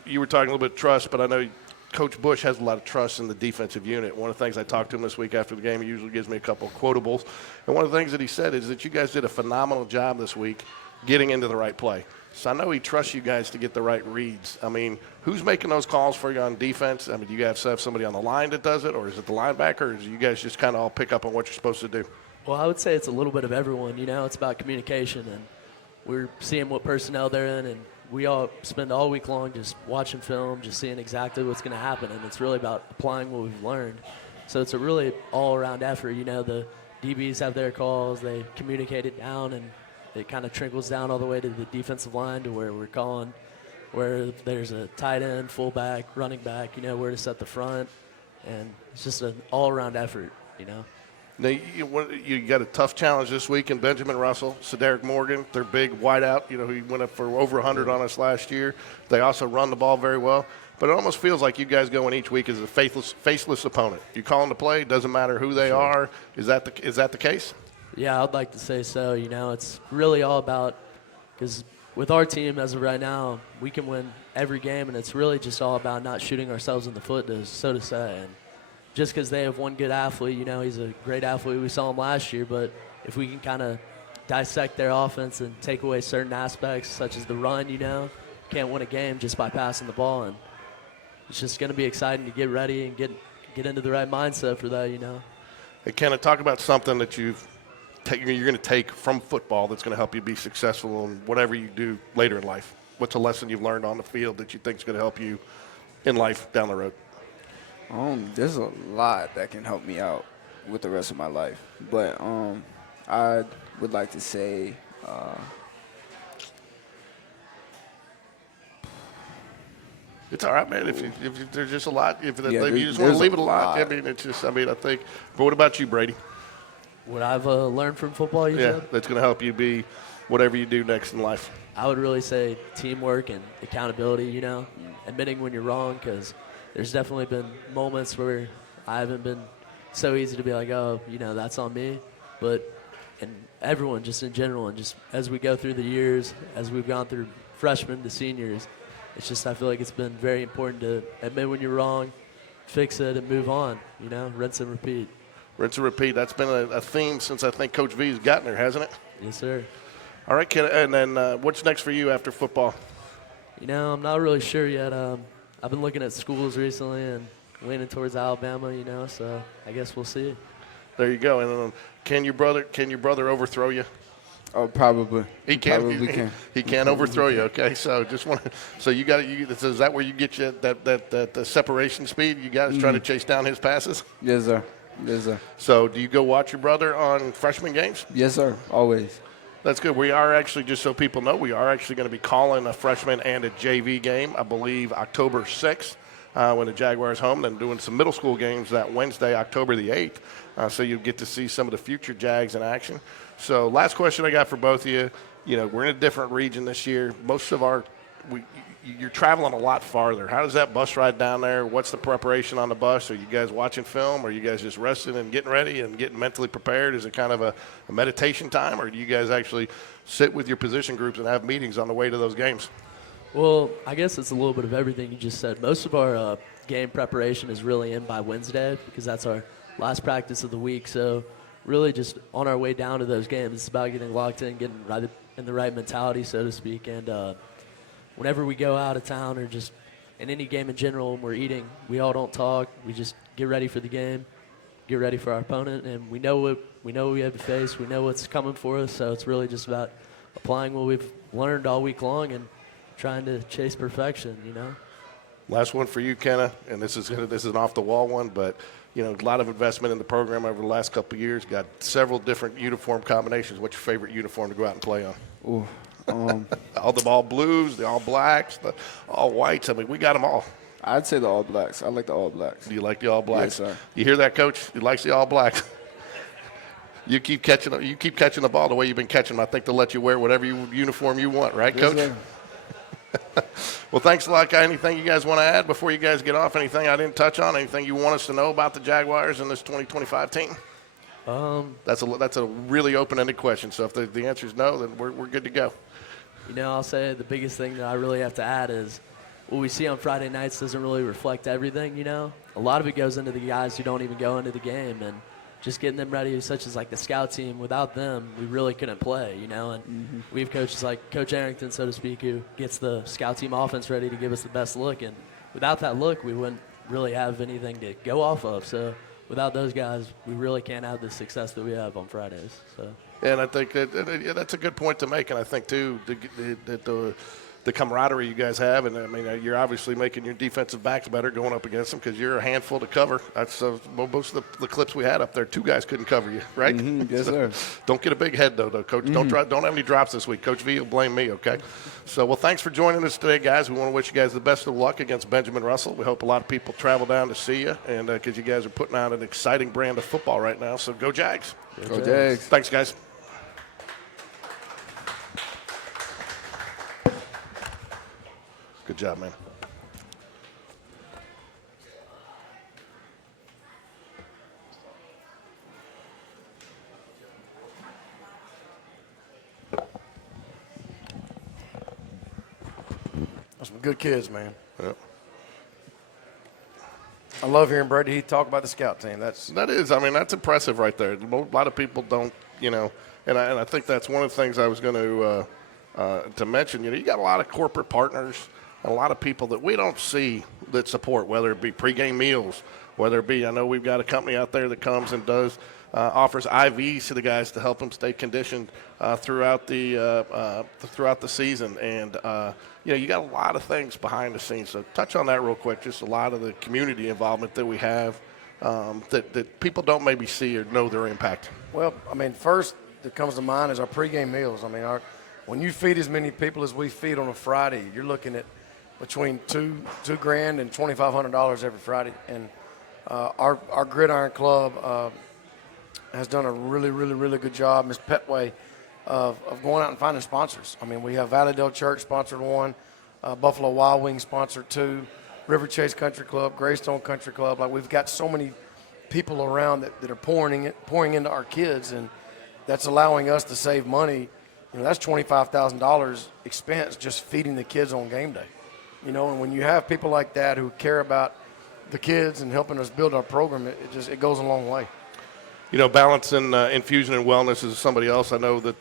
you were talking a little bit of trust, but I know Coach Bush has a lot of trust in the defensive unit. One of the things I talked to him this week after the game, he usually gives me a couple of quotables. And one of the things that he said is that you guys did a phenomenal job this week getting into the right play. So I know he trusts you guys to get the right reads. I mean, who's making those calls for you on defense? I mean, do you guys have somebody on the line that does it, or is it the linebacker, or do you guys just kind of all pick up on what you're supposed to do? Well, I would say it's a little bit of everyone. It's about communication, and we're seeing what personnel they're in, and we all spend all week long just watching film, just seeing exactly what's going to happen, and it's really about applying what we've learned. So it's a really all-around effort. The DBs have their calls, they communicate it down, and it kind of trickles down all the way to the defensive line to where we're calling, where there's a tight end, fullback, running back, where to set the front, and it's just an all-around effort. Now, you got a tough challenge this week in Benjamin Russell, Cedric Morgan, their big wideout. He went up for over 100 on us last year. They also run the ball very well. But it almost feels like you guys go in each week as a faceless opponent. You call them to play, doesn't matter who they are. Is that the case? Yeah, I'd like to say so. It's really all about, because with our team as of right now, we can win every game, and it's really just all about not shooting ourselves in the foot, so to say. And just because they have one good athlete, he's a great athlete. We saw him last year, but if we can kind of dissect their offense and take away certain aspects, such as the run, can't win a game just by passing the ball. And it's just going to be exciting to get ready and get into the right mindset for that. Hey, Ken, talk about something that you're going to take from football that's going to help you be successful in whatever you do later in life. What's a lesson you've learned on the field that you think is going to help you in life down the road? There's a lot that can help me out with the rest of my life. But I would like to say it's all right, man. If there's just a lot, you just want to there's leave it a lot. lot. I think. But what about you, Brady? What I've learned from football, you said? That's going to help you be whatever you do next in life. I would really say teamwork and accountability, admitting when you're wrong, because there's definitely been moments where I haven't been so easy to be like, oh, that's on me. But and everyone just in general, and just as we go through the years, as we've gone through freshmen to seniors, it's just I feel like it's been very important to admit when you're wrong, fix it, and move on, rinse and repeat. Rinse and repeat. That's been a theme since I think Coach V's gotten there, hasn't it? Yes, sir. All right, kid. And then what's next for you after football? I'm not really sure yet. I've been looking at schools recently and leaning towards Alabama, so I guess we'll see. There you go. And can your brother overthrow you? Oh, probably. He can. Probably can. He can overthrow you. Okay, so just want. So you got it. Is that where you get you that separation speed? You guys trying to chase down his passes? Yes, sir. Yes, sir. So do you go watch your brother on freshman games? Yes, sir. Always. That's good. We are actually, just so people know, we are actually going to be calling a freshman and a JV game, I believe, October 6th when the Jaguars home. Then doing some middle school games that Wednesday, October the 8th. So you'll get to see some of the future Jags in action. So last question I got for both of you. We're in a different region this year. Most of you're traveling a lot farther. How does that bus ride down there? What's the preparation on the bus? Are you guys watching film? Are you guys just resting and getting ready and getting mentally prepared? Is it kind of a meditation time, or do you guys actually sit with your position groups and have meetings on the way to those games? Well, I guess it's a little bit of everything you just said. Most of our game preparation is really in by Wednesday because that's our last practice of the week. So really just on our way down to those games, it's about getting locked in, getting right in the right mentality, so to speak. And whenever we go out of town or just in any game in general when we're eating, we all don't talk. We just get ready for the game, get ready for our opponent, and we know what we have to face. We know what's coming for us, so it's really just about applying what we've learned all week long and trying to chase perfection, Last one for you, Kenna, and this is an off-the-wall one, but a lot of investment in the program over the last couple of years. Got several different uniform combinations. What's your favorite uniform to go out and play on? Ooh. All blues, the all blacks, the all whites. I mean, we got them all. I'd say the All Blacks. I like the All Blacks. Do you like the all blacks? Yes, sir. You hear that, Coach? He likes the all blacks. You keep catching the ball the way you've been catching them. I think they'll let you wear whatever uniform you want, right, Yes, Coach? sir. Well, thanks a lot, guy. Anything you guys want to add before you guys get off? Anything I didn't touch on? Anything you want us to know about the Jaguars and this 2025 team? That's a really open-ended question. So if the answer is no, then we're good to go. You know, I'll say the biggest thing that I really have to add is what we see on Friday nights doesn't really reflect everything, you know. A lot of it goes into the guys who don't even go into the game, and just getting them ready, such as like the scout team. Without them, we really couldn't play, you know. And we have coaches like Coach Arrington, so to speak, who gets the scout team offense ready to give us the best look. And without that look, we wouldn't really have anything to go off of. So without those guys, we really can't have the success that we have on Fridays. So. And I think that's a good point to make. And I think, too, that the camaraderie you guys have, and I mean, you're obviously making your defensive backs better going up against them because you're a handful to cover. That's most of the clips we had up there. 2 guys couldn't cover you, right? Yes, sir. Don't get a big head, though, Coach. Don't have any drops this week. Coach V will blame me, okay? So, well, thanks for joining us today, guys. We want to wish you guys the best of luck against Benjamin Russell. We hope a lot of people travel down to see you, and because you guys are putting out an exciting brand of football right now. So, go Jags. Go Jags. Thanks, guys. Good job, man. Those some good kids, man. Yep. I love hearing Brady Heath talk about the scout team. That's impressive right there. A lot of people don't, you know, and I think that's one of the things I was going to mention. You know, you got a lot of corporate partners, a lot of people that we don't see that support, whether it be pregame meals, whether it be, I know we've got a company out there that comes and does offers IVs to the guys to help them stay conditioned throughout the season, and you know, you got a lot of things behind the scenes. So touch on that real quick. Just a lot of the community involvement that we have that people don't maybe see or know their impact. Well, I mean, first that comes to mind is our pregame meals. I mean, when you feed as many people as we feed on a Friday, you're looking at between $2,000 and $2,500 every Friday. And our Gridiron Club has done a really good job, Ms. Petway, of going out and finding sponsors. I mean, we have Valleydale Church sponsored one, Buffalo Wild Wings sponsored 2, River Chase Country Club, Greystone Country Club. Like, we've got so many people around that are pouring into our kids, and that's allowing us to save money. You know, that's $25,000 expense just feeding the kids on game day. You know, and when you have people like that who care about the kids and helping us build our program, it goes a long way. You know, Balance and Infusion and Wellness is somebody else. I know that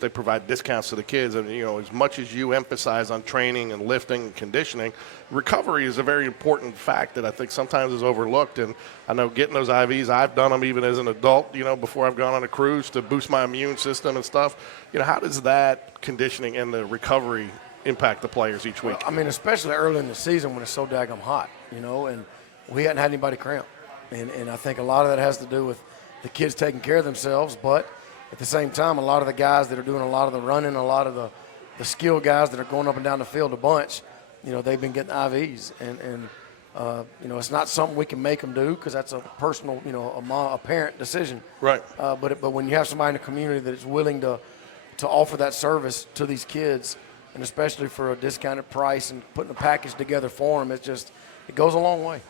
they provide discounts to the kids. And, you know, as much as you emphasize on training and lifting and conditioning, recovery is a very important fact that I think sometimes is overlooked. And I know getting those IVs, I've done them even as an adult, you know, before I've gone on a cruise to boost my immune system and stuff. You know, how does that conditioning and the recovery impact the players each week? Well, I mean, especially early in the season when it's so daggum hot, you know, and we hadn't had anybody cramp. And I think a lot of that has to do with the kids taking care of themselves, but at the same time, a lot of the guys that are doing a lot of the running, a lot of the skill guys that are going up and down the field a bunch, you know, they've been getting IVs. And you know, it's not something we can make them do because that's a personal, you know, a parent decision. Right. But when you have somebody in the community that is willing to offer that service to these kids, and especially for a discounted price and putting a package together for them, it goes a long way.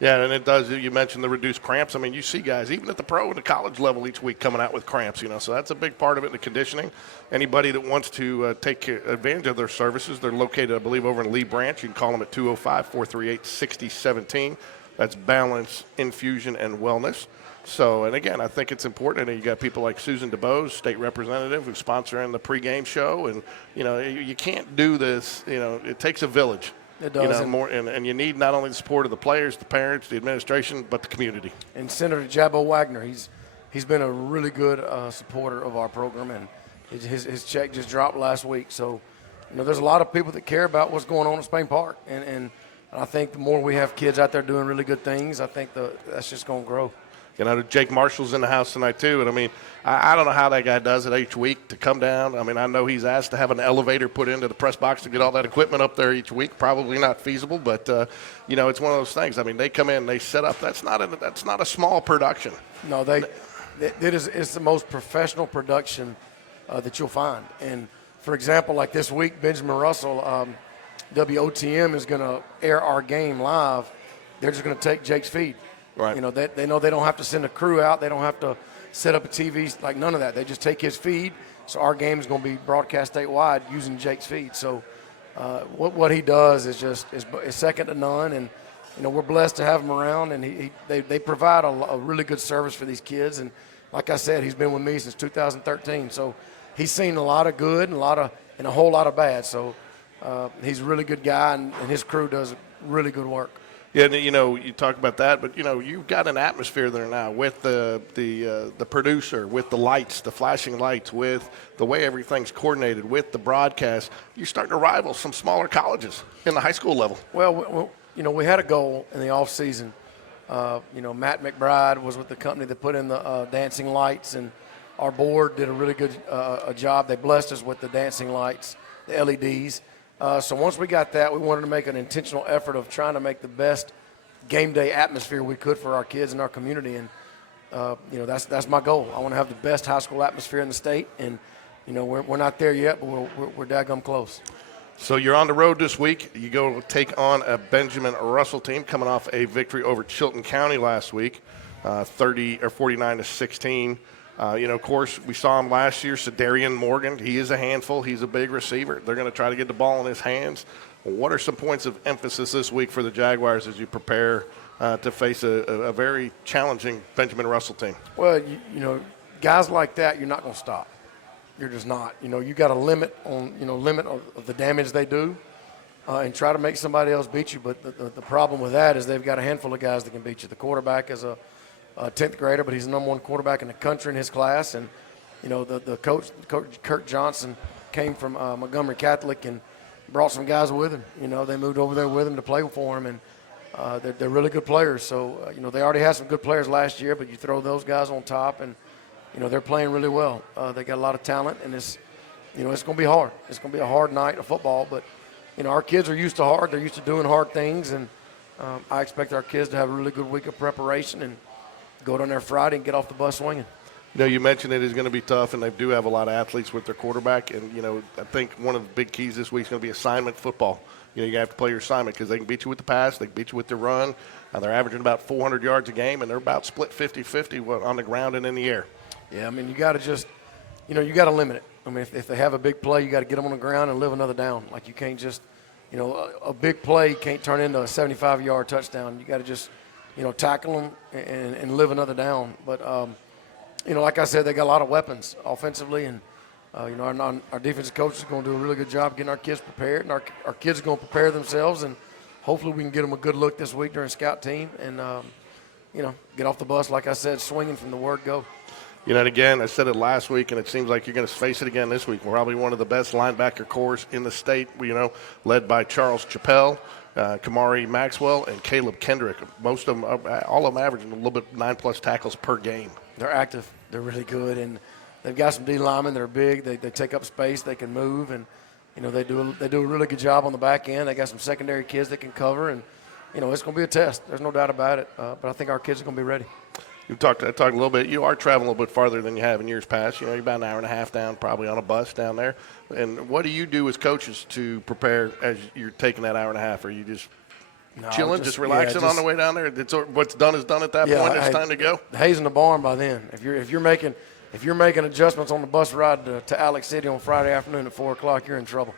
Yeah, and it does. You mentioned the reduced cramps. I mean, you see guys, even at the pro and the college level each week coming out with cramps, you know, so that's a big part of it, the conditioning. Anybody that wants to take advantage of their services, they're located, I believe, over in Lee Branch. You can call them at 205-438-6017. That's Balance, Infusion, and Wellness. So, and again, I think it's important. And you got people like Susan DeBose, state representative, who's sponsoring the pregame show. And, you know, you can't do this. You know, it takes a village. It does. You know, more, and you need not only the support of the players, the parents, the administration, but the community. And Senator Jabbo Wagner, he's been a really good supporter of our program, and his check just dropped last week. So, you know, there's a lot of people that care about what's going on at Spain Park, and I think the more we have kids out there doing really good things, I think that's just going to grow. You know, Jake Marshall's in the house tonight, too. And, I mean, I don't know how that guy does it each week to come down. I mean, I know he's asked to have an elevator put into the press box to get all that equipment up there each week. Probably not feasible, but, you know, it's one of those things. I mean, they come in, they set up. That's not a small production. No, it's the most professional production that you'll find. And for example, like this week, Benjamin Russell, WOTM is going to air our game live. They're just going to take Jake's feed. Right. You know, they know they don't have to send a crew out. They don't have to set up a TV, like none of that. They just take his feed. So our game is going to be broadcast statewide using Jake's feed. So what he does is second to none, and you know we're blessed to have him around, and they provide a really good service for these kids. And like I said, he's been with me since 2013. So he's seen a lot of good and a whole lot of bad. So he's a really good guy, and his crew does really good work. Yeah, you know, you talk about that, but, you know, you've got an atmosphere there now with the producer, with the lights, the flashing lights, with the way everything's coordinated, with the broadcast. You're starting to rival some smaller colleges in the high school level. Well, you know, we had a goal in the off season. You know, Matt McBride was with the company that put in the dancing lights, and our board did a really good a job. They blessed us with the dancing lights, the LEDs. So once we got that, we wanted to make an intentional effort of trying to make the best game day atmosphere we could for our kids and our community. And, you know, that's my goal. I want to have the best high school atmosphere in the state. And, you know, we're not there yet, but we're daggum close. So you're on the road this week. You go take on a Benjamin Russell team coming off a victory over Chilton County last week, 49-16. You know, of course, we saw him last year, Cedarian Morgan. He is a handful. He's a big receiver. They're going to try to get the ball in his hands. What are some points of emphasis this week for the Jaguars as you prepare to face a very challenging Benjamin Russell team? Well, you know, guys like that, you're not going to stop. You're just not. You know, you got a limit of the damage they do and try to make somebody else beat you. But the problem with that is they've got a handful of guys that can beat you. The quarterback is a 10th grader, but he's the number one quarterback in the country in his class. And, you know, the coach Kirk Johnson, came from Montgomery Catholic and brought some guys with him. You know, they moved over there with him to play for him, and they're really good players. So, you know, they already had some good players last year, but you throw those guys on top, and, you know, they're playing really well. They got a lot of talent, and it's going to be hard. It's going to be a hard night of football, but, you know, our kids are used to hard. They're used to doing hard things, and I expect our kids to have a really good week of preparation and go down there Friday and get off the bus swinging. You know, you mentioned it is going to be tough, and they do have a lot of athletes with their quarterback. And, you know, I think one of the big keys this week is going to be assignment football. You know, you have to play your assignment because they can beat you with the pass, they can beat you with the run. They're averaging about 400 yards a game, and they're about split 50-50 on the ground and in the air. Yeah, I mean, you got to just, you know, you got to limit it. I mean, if they have a big play, you got to get them on the ground and live another down. Like, you can't just, you know, a big play can't turn into a 75-yard touchdown. You got to just, you know, tackle them and live another down. But, you know, like I said, they got a lot of weapons offensively, and, you know, our defensive coach is going to do a really good job getting our kids prepared, and our kids are going to prepare themselves, and hopefully we can get them a good look this week during scout team and, you know, get off the bus, like I said, swinging from the word go. You know, and again, I said it last week, and it seems like you're going to face it again this week. We're probably one of the best linebacker corps in the state, you know, led by Charles Chappelle, Kamari Maxwell, and Caleb Kendrick. Most of them, all of them averaging a little bit 9+ tackles per game. They're active. They're really good, and they've got some D linemen that are big. They take up space. They can move, and, you know, they do a really good job on the back end. They got some secondary kids that can cover, and, you know, it's going to be a test. There's no doubt about it, but I think our kids are going to be ready. I talked a little bit. You are traveling a little bit farther than you have in years past. You know, you're about an hour and a half down, probably on a bus down there. And what do you do as coaches to prepare as you're taking that hour and a half? Are you just chilling, just relaxing on the way down there? What's done is done at that point. It's time to go. The hay's in the barn by then. If you're making adjustments on the bus ride to Alex City on Friday afternoon at 4 o'clock, you're in trouble.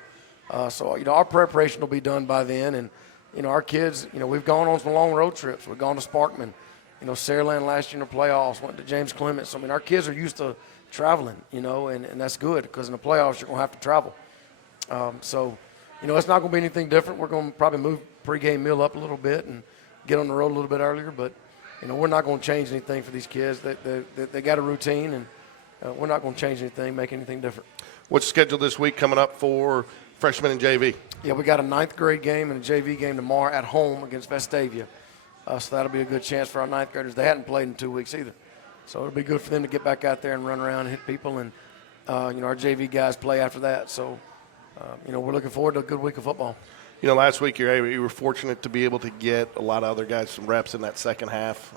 So, you know, our preparation will be done by then. And, you know, our kids, you know, we've gone on some long road trips. We've gone to Sparkman. You know, Saraland last year in the playoffs, went to James Clements. I mean, our kids are used to traveling, you know, and that's good because in the playoffs you're going to have to travel. So, you know, it's not going to be anything different. We're going to probably move pregame meal up a little bit and get on the road a little bit earlier. But, you know, we're not going to change anything for these kids. They got a routine, and we're not going to change anything, make anything different. What's scheduled this week coming up for freshmen and JV? Yeah, we got a 9th grade game and a JV game tomorrow at home against Vestavia. So that'll be a good chance for our 9th graders. They hadn't played in 2 weeks either. So it'll be good for them to get back out there and run around and hit people. And, you know, our JV guys play after that. So, you know, we're looking forward to a good week of football. You know, last week you were fortunate to be able to get a lot of other guys some reps in that second half.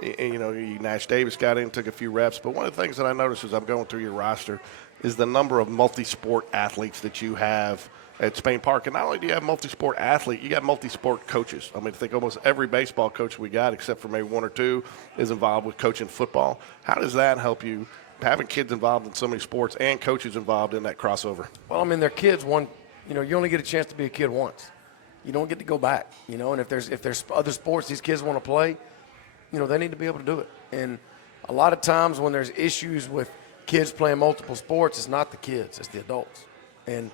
You know, Nash Davis got in, took a few reps. But one of the things that I noticed as I'm going through your roster, is the number of multi-sport athletes that you have at Spain Park. And not only do you have multi-sport athlete, you got multi-sport coaches. I mean, I think almost every baseball coach we got, except for maybe one or two, is involved with coaching football. How does that help you, having kids involved in so many sports and coaches involved in that crossover? Well, I mean, they're kids. You only get a chance to be a kid once. You don't get to go back, and if there's other sports these kids want to play, they need to be able to do it. And a lot of times when there's issues with kids playing multiple sports, it's not the kids, it's the adults. And,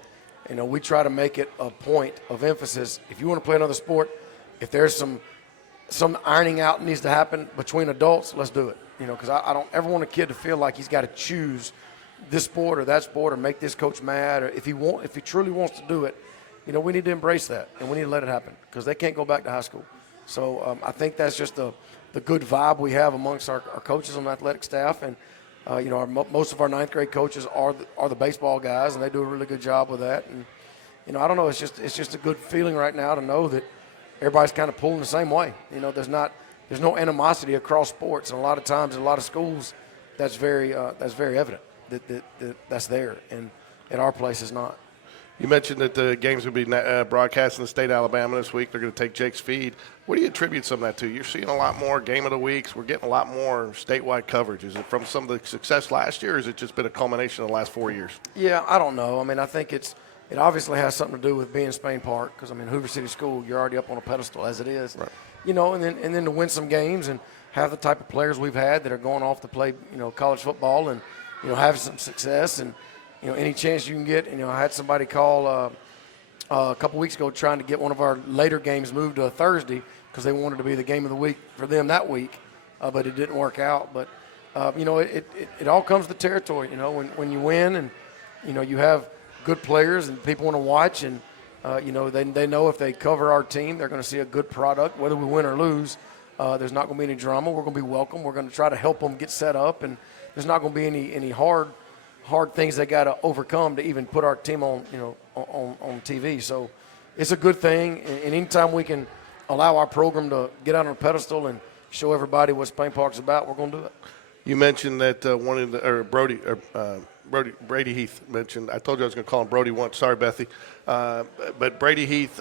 we try to make it a point of emphasis. If you want to play another sport, if there's some ironing out that needs to happen between adults, let's do it. Because I don't ever want a kid to feel like he's got to choose this sport or that sport or make this coach mad. Or if he truly wants to do it, we need to embrace that, and we need to let it happen because they can't go back to high school. So I think that's just the good vibe we have amongst our coaches on the athletic staff. And, most of our ninth grade coaches are the baseball guys, and they do a really good job with that. And, I don't know, it's just a good feeling right now to know that everybody's kind of pulling the same way. There's no animosity across sports, and a lot of times in a lot of schools that's very evident that's there, and at our place is not. You mentioned that the games will be broadcast in the state of Alabama this week. They're going to take Jake's feed. What do you attribute some of that to? You're seeing a lot more game of the weeks. We're getting a lot more statewide coverage. Is it from some of the success last year, or has it just been a culmination of the last 4 years? Yeah, I don't know. I mean, I think it obviously has something to do with being Spain Park because, Hoover City School, you're already up on a pedestal as it is. Right. And then to win some games and have the type of players we've had that are going off to play, college football and, have some success and, any chance you can get. I had somebody call a couple weeks ago trying to get one of our later games moved to a Thursday because they wanted to be the game of the week for them that week, but it didn't work out. But, it all comes to territory, when you win and, you have good players and people want to watch and, they know if they cover our team, they're going to see a good product, whether we win or lose. There's not going to be any drama. We're going to be welcome. We're going to try to help them get set up, and there's not going to be any hard things they got to overcome to even put our team on TV. So it's a good thing, and anytime we can allow our program to get out on a pedestal and show everybody what Spain Park's about, we're going to do it. You mentioned that Brady Heath mentioned. I told you I was going to call him Brody once. Sorry, Bethy. But Brady Heath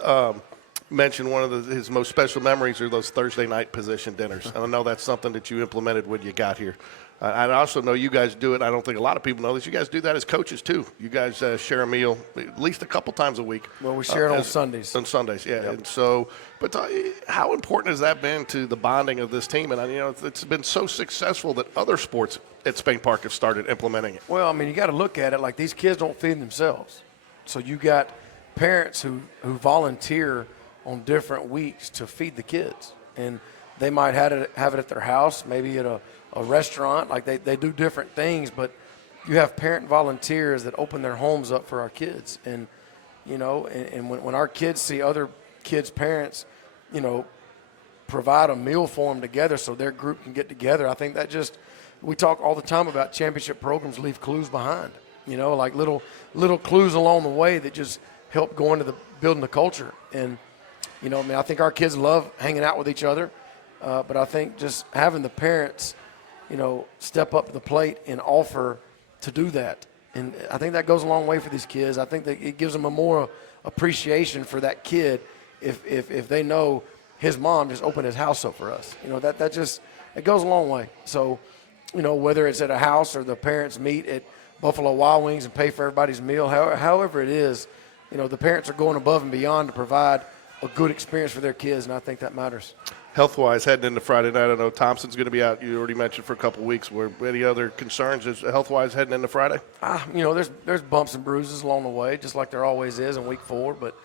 mentioned one of his most special memories are those Thursday night position dinners. And I know that's something that you implemented when you got here. I also know you guys do it. I don't think a lot of people know this. You guys do that as coaches too. You guys share a meal at least a couple times a week. Well, we share it on Sundays. On Sundays, yeah. Yep. And so, but how important has that been to the bonding of this team? And it's been so successful that other sports at Spain Park have started implementing it. Well, you got to look at it like these kids don't feed themselves. So you got parents who volunteer on different weeks to feed the kids, and they might have it at their house, maybe at a restaurant. Like they do different things, but you have parent volunteers that open their homes up for our kids, and when our kids see other kids' parents, provide a meal for them together so their group can get together. I think that we talk all the time about championship programs leave clues behind, like little clues along the way that just help go into building the culture. And I think our kids love hanging out with each other, but I think just having the parents step up to the plate and offer to do that. And I think that goes a long way for these kids. I think that it gives them a more appreciation for that kid if they know his mom just opened his house up for us. It goes a long way. So, whether it's at a house or the parents meet at Buffalo Wild Wings and pay for everybody's meal, however it is, the parents are going above and beyond to provide a good experience for their kids, and I think that matters. Health-wise, heading into Friday night, I know Thompson's going to be out. You already mentioned for a couple of weeks. Were any other concerns health-wise heading into Friday? There's bumps and bruises along the way, just like there always is in Week 4. But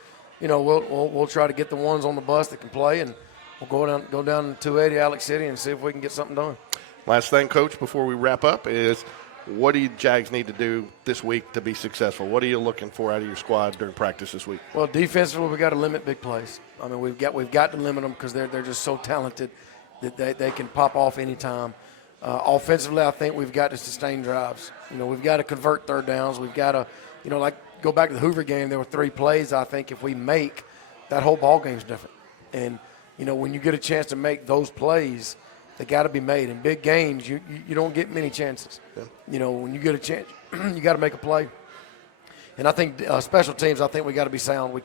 we'll try to get the ones on the bus that can play, and we'll go down to 280 Alex City and see if we can get something done. Last thing, Coach, before we wrap up is, what do you Jags need to do this week to be successful? What are you looking for out of your squad during practice this week? Well, defensively, we got to limit big plays. We've got to limit them because they're just so talented that they can pop off anytime. Offensively, I think we've got to sustain drives. We've got to convert third downs. We've got to, go back to the Hoover game. There were 3 plays. I think if we make, that whole ball game's different. And when you get a chance to make those plays, they got to be made. In big games, you don't get many chances. Yeah. You know, when you get a chance, you got to make a play. And I think special teams, I think we got to be sound. We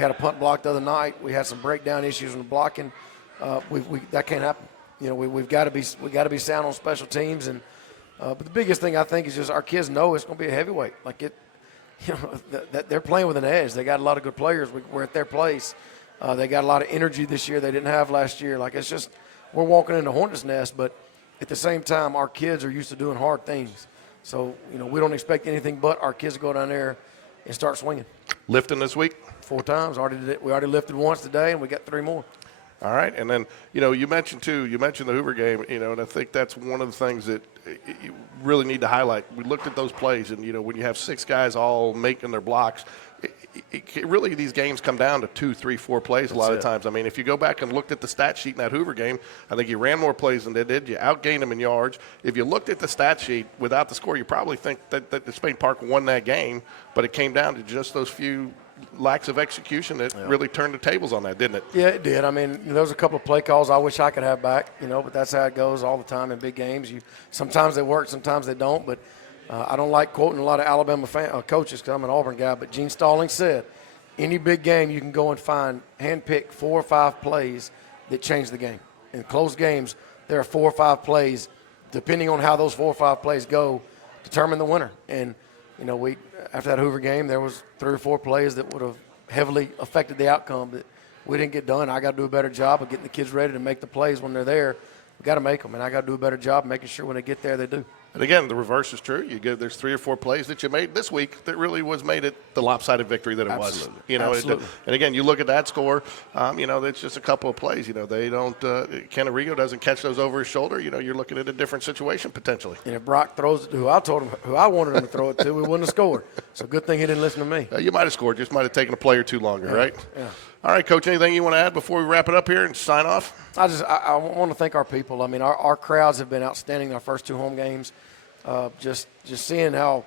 had a punt block the other night. We had some breakdown issues in the blocking. That can't happen. You know, we got to be sound on special teams. And but the biggest thing I think is just our kids know it's going to be a heavyweight. Like they're playing with an edge. They got a lot of good players. We're at their place. They got a lot of energy this year they didn't have last year. Like it's just we're walking in the hornet's nest, but at the same time, our kids are used to doing hard things. So, you know, we don't expect anything but our kids to go down there and start swinging. Lifting this week? 4 times. We already lifted once today, and we got 3 more. All right. And then, you know, you mentioned the Hoover game, you know, and I think that's one of the things that you really need to highlight. We looked at those plays, and, you know, when you have 6 guys all making their blocks, really these games come down to 2, 3, 4 plays a lot of times. I mean, if you go back and looked at the stat sheet in that Hoover game, I think you ran more plays than they did. You outgained them in yards. If you looked at the stat sheet without the score, you probably think that Spain Park won that game, but it came down to just those few lacks of execution that really turned the tables on that, didn't it? Yeah, it did. I mean, there was a couple of play calls I wish I could have back, you know, but that's how it goes all the time in big games. Sometimes they work, sometimes they don't, but I don't like quoting a lot of Alabama coaches because I'm an Auburn guy, but Gene Stallings said, any big game you can go and find, handpick 4 or 5 plays that change the game. In close games, there are 4 or 5 plays, depending on how those 4 or 5 plays go, determine the winner. And, you know, after that Hoover game, there was 3 or 4 plays that would have heavily affected the outcome that we didn't get done. I got to do a better job of getting the kids ready to make the plays when they're there. We got to make them, and I got to do a better job making sure when they get there they do. And again, the reverse is true. There's 3 or 4 plays that you made this week that really made it the lopsided victory that it was. You know, and again, you look at that score. You know, it's just a couple of plays. You know, they don't. Ken Arrigo doesn't catch those over his shoulder. You know, you're looking at a different situation potentially. And if Brock throws it to who I wanted him to throw it to, we wouldn't have scored. So good thing he didn't listen to me. You might have scored. Just might have taken a play or 2 longer, right? Yeah. All right, Coach. Anything you want to add before we wrap it up here and sign off? I want to thank our people. I mean, our crowds have been outstanding. Our first 2 home games. Just seeing how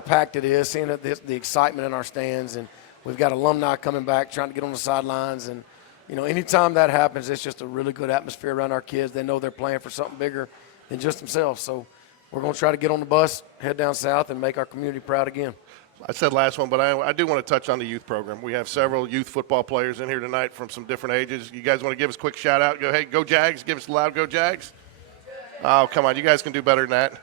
packed it is, seeing the excitement in our stands, and we've got alumni coming back trying to get on the sidelines, and you know, anytime that happens, it's just a really good atmosphere around our kids. They know they're playing for something bigger than just themselves. So we're going to try to get on the bus, head down south, and make our community proud again. I said last one, but I do want to touch on the youth program. We have several youth football players in here tonight from some different ages. You guys want to give us a quick shout out? Go Jags! Give us a loud go Jags! Oh, come on, you guys can do better than that.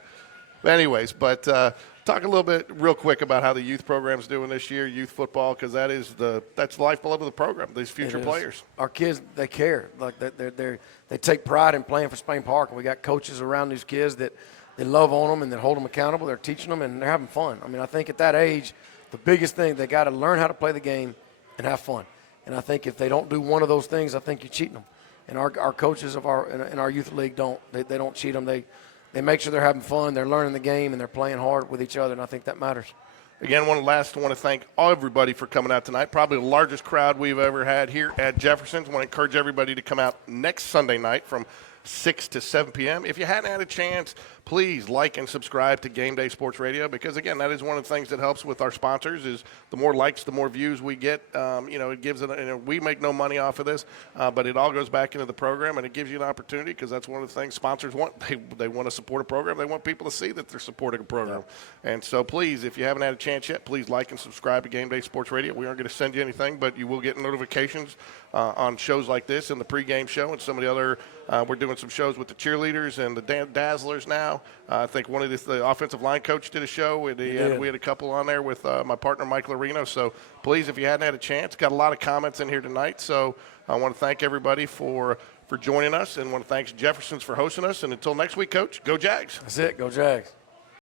Anyways, but talk a little bit real quick about how the youth program's doing this year, youth football, because that's the lifeblood of the program, these future players. Our kids, they care. Like they take pride in playing for Spain Park, and we got coaches around these kids that they love on them and that hold them accountable. They're teaching them, and they're having fun. I mean, I think at that age, the biggest thing, they got to learn how to play the game and have fun. And I think if they don't do one of those things, I think you're cheating them. And our coaches in our youth league don't. They don't cheat them. They make sure they're having fun, they're learning the game, and they're playing hard with each other, and I think that matters. Again, want to thank everybody for coming out tonight. Probably the largest crowd we've ever had here at Jeffersons. Want to encourage everybody to come out next Sunday night from 6 to 7 p.m. If you hadn't had a chance, please like and subscribe to GameDay Sports Radio, because, again, that is one of the things that helps with our sponsors is the more likes, the more views we get. It gives it. We make no money off of this, but it all goes back into the program, and it gives you an opportunity, because that's one of the things sponsors want. They want to support a program. They want people to see that they're supporting a program. Yeah. And so, please, if you haven't had a chance yet, please like and subscribe to GameDay Sports Radio. We aren't going to send you anything, but you will get notifications on shows like this and the pregame show and some of the other. We're doing some shows with the cheerleaders and the Dazzlers now. I think one of the offensive line coach did a show. We had a couple on there with my partner, Mike Lorino. So please, if you hadn't had a chance, got a lot of comments in here tonight. So I want to thank everybody for joining us, and want to thank Jeffersons for hosting us. And until next week, Coach, go Jags. That's it. Go Jags.